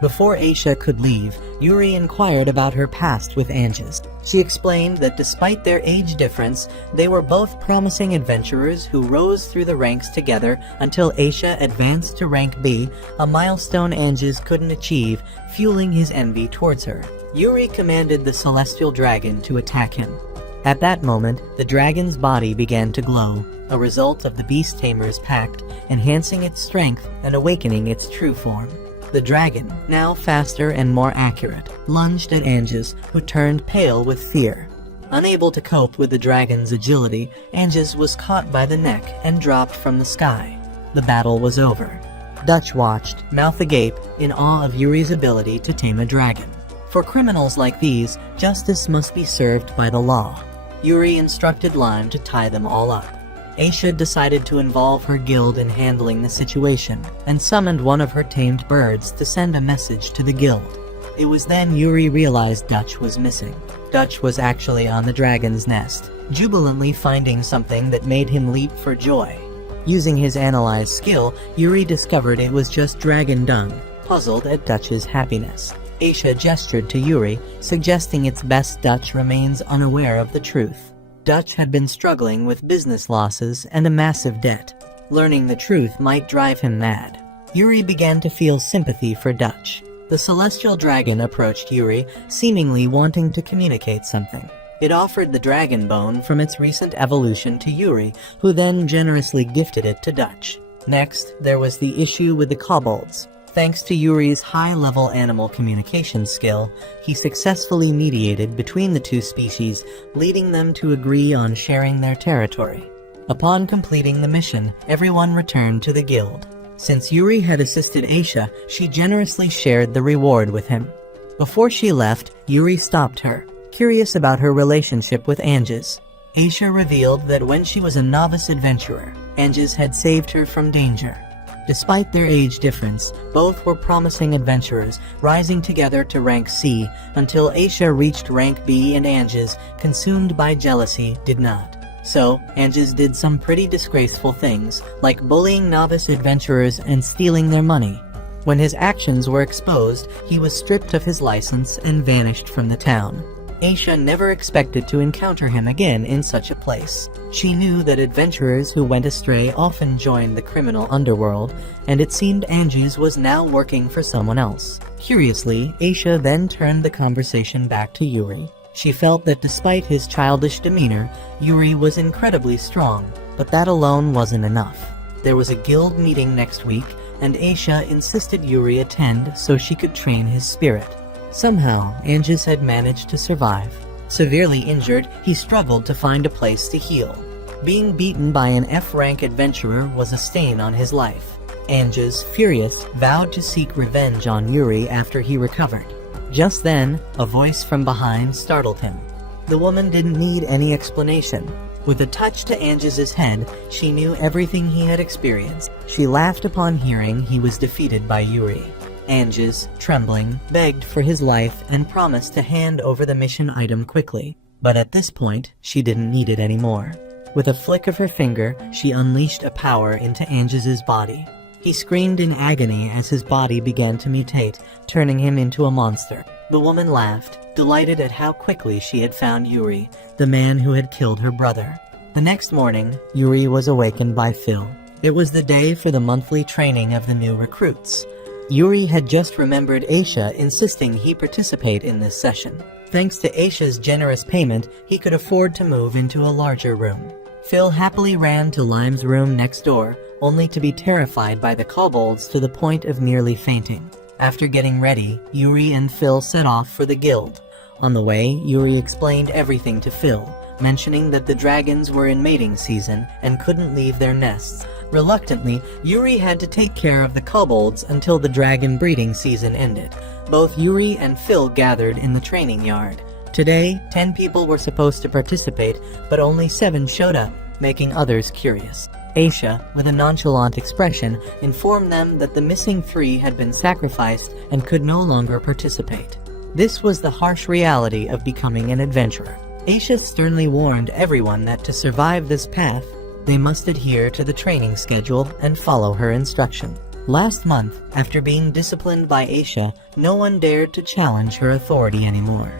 Before Aisha could leave, Yuri inquired about her past with Anges. She explained that despite their age difference, they were both promising adventurers who rose through the ranks together until Aisha advanced to rank B, a milestone Anges couldn't achieve, fueling his envy towards her. Yuri commanded the celestial dragon to attack him. At that moment, the dragon's body began to glow, a result of the beast tamer's pact, enhancing its strength and awakening its true form. The dragon, now faster and more accurate, lunged at Anges, who turned pale with fear. Unable to cope with the dragon's agility, Anges was caught by the neck and dropped from the sky. The battle was over. Dutch watched, mouth agape, in awe of Yuri's ability to tame a dragon. For criminals like these, justice must be served by the law. Yuri instructed Lime to tie them all up. Aisha decided to involve her guild in handling the situation, and summoned one of her tamed birds to send a message to the guild. It was then Yuri realized Dutch was missing. Dutch was actually on the dragon's nest, jubilantly finding something that made him leap for joy. Using his analyze skill, Yuri discovered it was just dragon dung, puzzled at Dutch's happiness. Aisha gestured to Yuri, suggesting it's best Dutch remains unaware of the truth. Dutch had been struggling with business losses and a massive debt. Learning the truth might drive him mad. Yuri began to feel sympathy for Dutch. The celestial dragon approached Yuri, seemingly wanting to communicate something. It offered the dragon bone from its recent evolution to Yuri, who then generously gifted it to Dutch. Next, there was the issue with the kobolds. Thanks to Yuri's high-level animal communication skill, he successfully mediated between the two species, leading them to agree on sharing their territory. Upon completing the mission, everyone returned to the guild. Since Yuri had assisted Aisha, she generously shared the reward with him. Before she left, Yuri stopped her, curious about her relationship with Anges. Aisha revealed that when she was a novice adventurer, Anges had saved her from danger. Despite their age difference, both were promising adventurers, rising together to rank C until Aisha reached rank B and Anges, consumed by jealousy, did not. So, Anges did some pretty disgraceful things, like bullying novice adventurers and stealing their money. When his actions were exposed, he was stripped of his license and vanished from the town. Aisha never expected to encounter him again in such a place. She knew that adventurers who went astray often joined the criminal underworld, and it seemed Anges was now working for someone else. Curiously, Aisha then turned the conversation back to Yuri. She felt that despite his childish demeanor, Yuri was incredibly strong, but that alone wasn't enough. There was a guild meeting next week, and Aisha insisted Yuri attend so she could train his spirit. Somehow, Anges had managed to survive. Severely injured, he struggled to find a place to heal. Being beaten by an F-rank adventurer was a stain on his life. Anges, furious, vowed to seek revenge on Yuri after he recovered. Just then, a voice from behind startled him. The woman didn't need any explanation. With a touch to Anges's head, she knew everything he had experienced. She laughed upon hearing he was defeated by Yuri. Anges, trembling, begged for his life and promised to hand over the mission item quickly. But at this point, she didn't need it anymore. With a flick of her finger, she unleashed a power into Anges's body. He screamed in agony as his body began to mutate, turning him into a monster. The woman laughed, delighted at how quickly she had found Yuri, the man who had killed her brother. The next morning, Yuri was awakened by Phil. It was the day for the monthly training of the new recruits. Yuri had just remembered Aisha insisting he participate in this session. Thanks to Aisha's generous payment, he could afford to move into a larger room. Phil happily ran to Lime's room next door, only to be terrified by the kobolds to the point of nearly fainting. After getting ready, Yuri and Phil set off for the guild. On the way, Yuri explained everything to Phil, mentioning that the dragons were in mating season and couldn't leave their nests. Reluctantly, Yuri had to take care of the kobolds until the dragon breeding season ended. Both Yuri and Phil gathered in the training yard. Today, 10 people were supposed to participate, but only 7 showed up. making others curious. Aisha, with a nonchalant expression, informed them that the missing 3 had been sacrificed and could no longer participate. This was the harsh reality of becoming an adventurer. Aisha sternly warned everyone that to survive this path, they must adhere to the training schedule and follow her instruction. Last month, after being disciplined by Aisha, no one dared to challenge her authority anymore.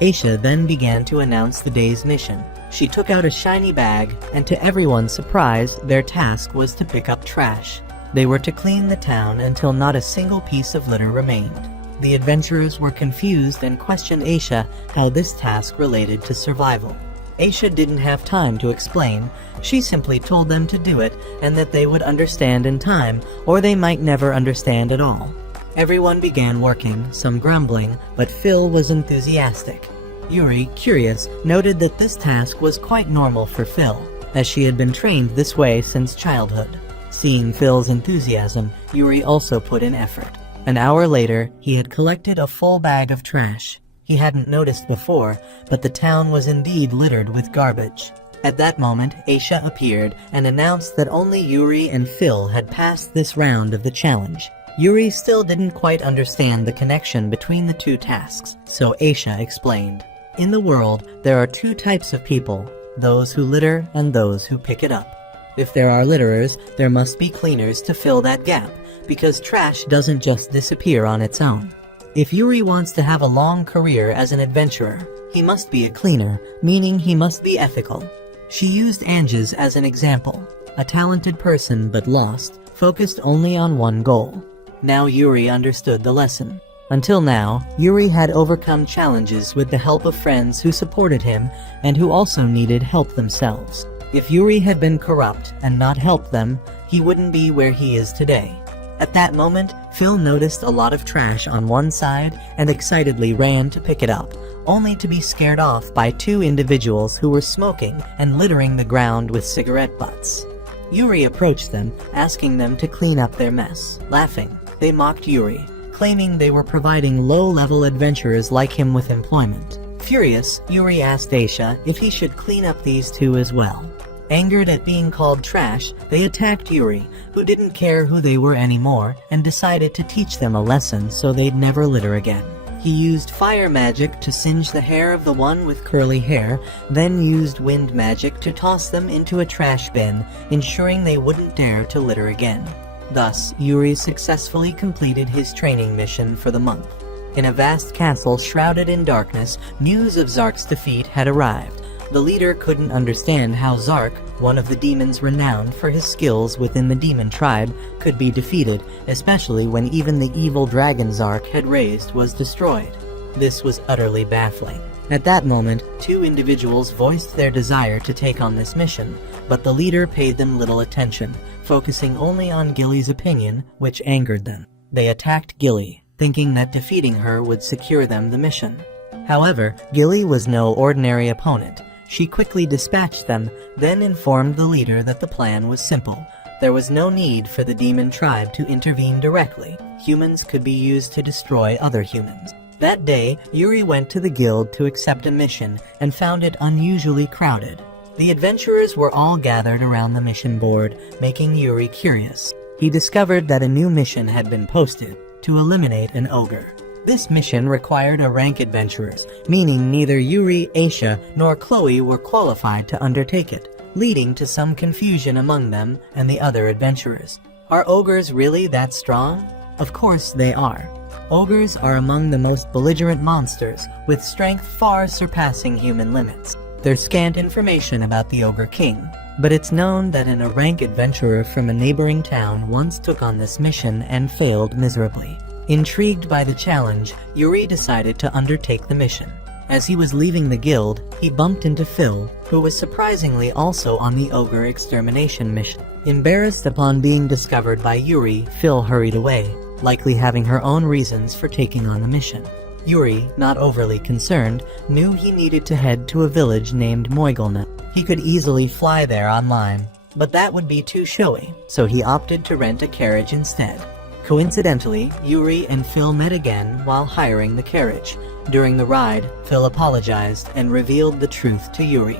Aisha then began to announce the day's mission. She took out a shiny bag, and to everyone's surprise, their task was to pick up trash. They were to clean the town until not a single piece of litter remained. The adventurers were confused and questioned Aisha how this task related to survival. Aisha didn't have time to explain. She simply told them to do it and that they would understand in time, or they might never understand at all. Everyone began working, some grumbling, but Phil was enthusiastic. Yuri, curious, noted that this task was quite normal for Phil, as she had been trained this way since childhood. Seeing Phil's enthusiasm, Yuri also put in effort. An hour later, he had collected a full bag of trash. He hadn't noticed before, but the town was indeed littered with garbage. At that moment, Aisha appeared and announced that only Yuri and Phil had passed this round of the challenge. Yuri still didn't quite understand the connection between the 2 tasks, so Aisha explained. In the world, there are 2 types of people, those who litter and those who pick it up. If there are litterers, there must be cleaners to fill that gap, because trash doesn't just disappear on its own. If Yuri wants to have a long career as an adventurer, he must be a cleaner, meaning he must be ethical. She used Anges as an example, a talented person but lost, focused only on one goal. Now Yuri understood the lesson. Until now, Yuri had overcome challenges with the help of friends who supported him and who also needed help themselves. If Yuri had been corrupt and not helped them, he wouldn't be where he is today. At that moment, Phil noticed a lot of trash on one side and excitedly ran to pick it up, only to be scared off by 2 individuals who were smoking and littering the ground with cigarette butts. Yuri approached them, asking them to clean up their mess. Laughing, they mocked Yuri, claiming they were providing low-level adventurers like him with employment. Furious, Yuri asked Aisha if he should clean up these 2 as well. Angered at being called trash, they attacked Yuri, who didn't care who they were anymore, and decided to teach them a lesson so they'd never litter again. He used fire magic to singe the hair of the one with curly hair, then used wind magic to toss them into a trash bin, ensuring they wouldn't dare to litter again. Thus, Yuri successfully completed his training mission for the month. In a vast castle shrouded in darkness, news of Zark's defeat had arrived. The leader couldn't understand how Zark, one of the demons renowned for his skills within the demon tribe, could be defeated, especially when even the evil dragon Zark had raised was destroyed. This was utterly baffling. At that moment, 2 individuals voiced their desire to take on this mission, but the leader paid them little attention, focusing only on Gilly's opinion, which angered them. They attacked Gilly, thinking that defeating her would secure them the mission. However, Gilly was no ordinary opponent. She quickly dispatched them, then informed the leader that the plan was simple. There was no need for the demon tribe to intervene directly. Humans could be used to destroy other humans. That day, Yuri went to the guild to accept a mission and found it unusually crowded. The adventurers were all gathered around the mission board, making Yuri curious. He discovered that a new mission had been posted, to eliminate an ogre. This mission required a rank adventurers, meaning neither Yuri, Aisha, nor Chloe were qualified to undertake it, leading to some confusion among them and the other adventurers. Are ogres really that strong? Of course they are. Ogres are among the most belligerent monsters, with strength far surpassing human limits. There's scant information about the Ogre King, but it's known that a rank adventurer from a neighboring town once took on this mission and failed miserably. Intrigued by the challenge, Yuri decided to undertake the mission. As he was leaving the guild, he bumped into Phil, who was surprisingly also on the ogre extermination mission. Embarrassed upon being discovered by Yuri, Phil hurried away, likely having her own reasons for taking on the mission. Yuri, not overly concerned, knew he needed to head to a village named Moigelna. He could easily fly there online, but that would be too showy, so he opted to rent a carriage instead. Coincidentally, Yuri and Phil met again while hiring the carriage. During the ride, Phil apologized and revealed the truth to Yuri.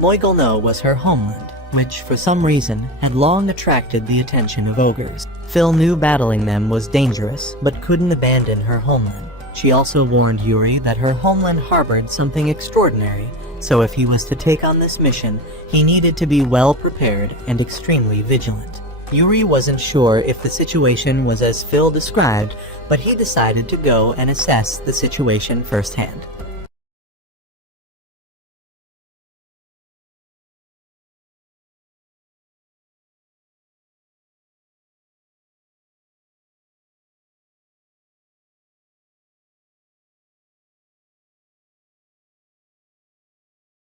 Moigelno was her homeland, which for some reason had long attracted the attention of ogres. Phil knew battling them was dangerous, but couldn't abandon her homeland. She also warned Yuri that her homeland harbored something extraordinary, so if he was to take on this mission, he needed to be well prepared and extremely vigilant. Yuri wasn't sure if the situation was as Phil described, but he decided to go and assess the situation firsthand.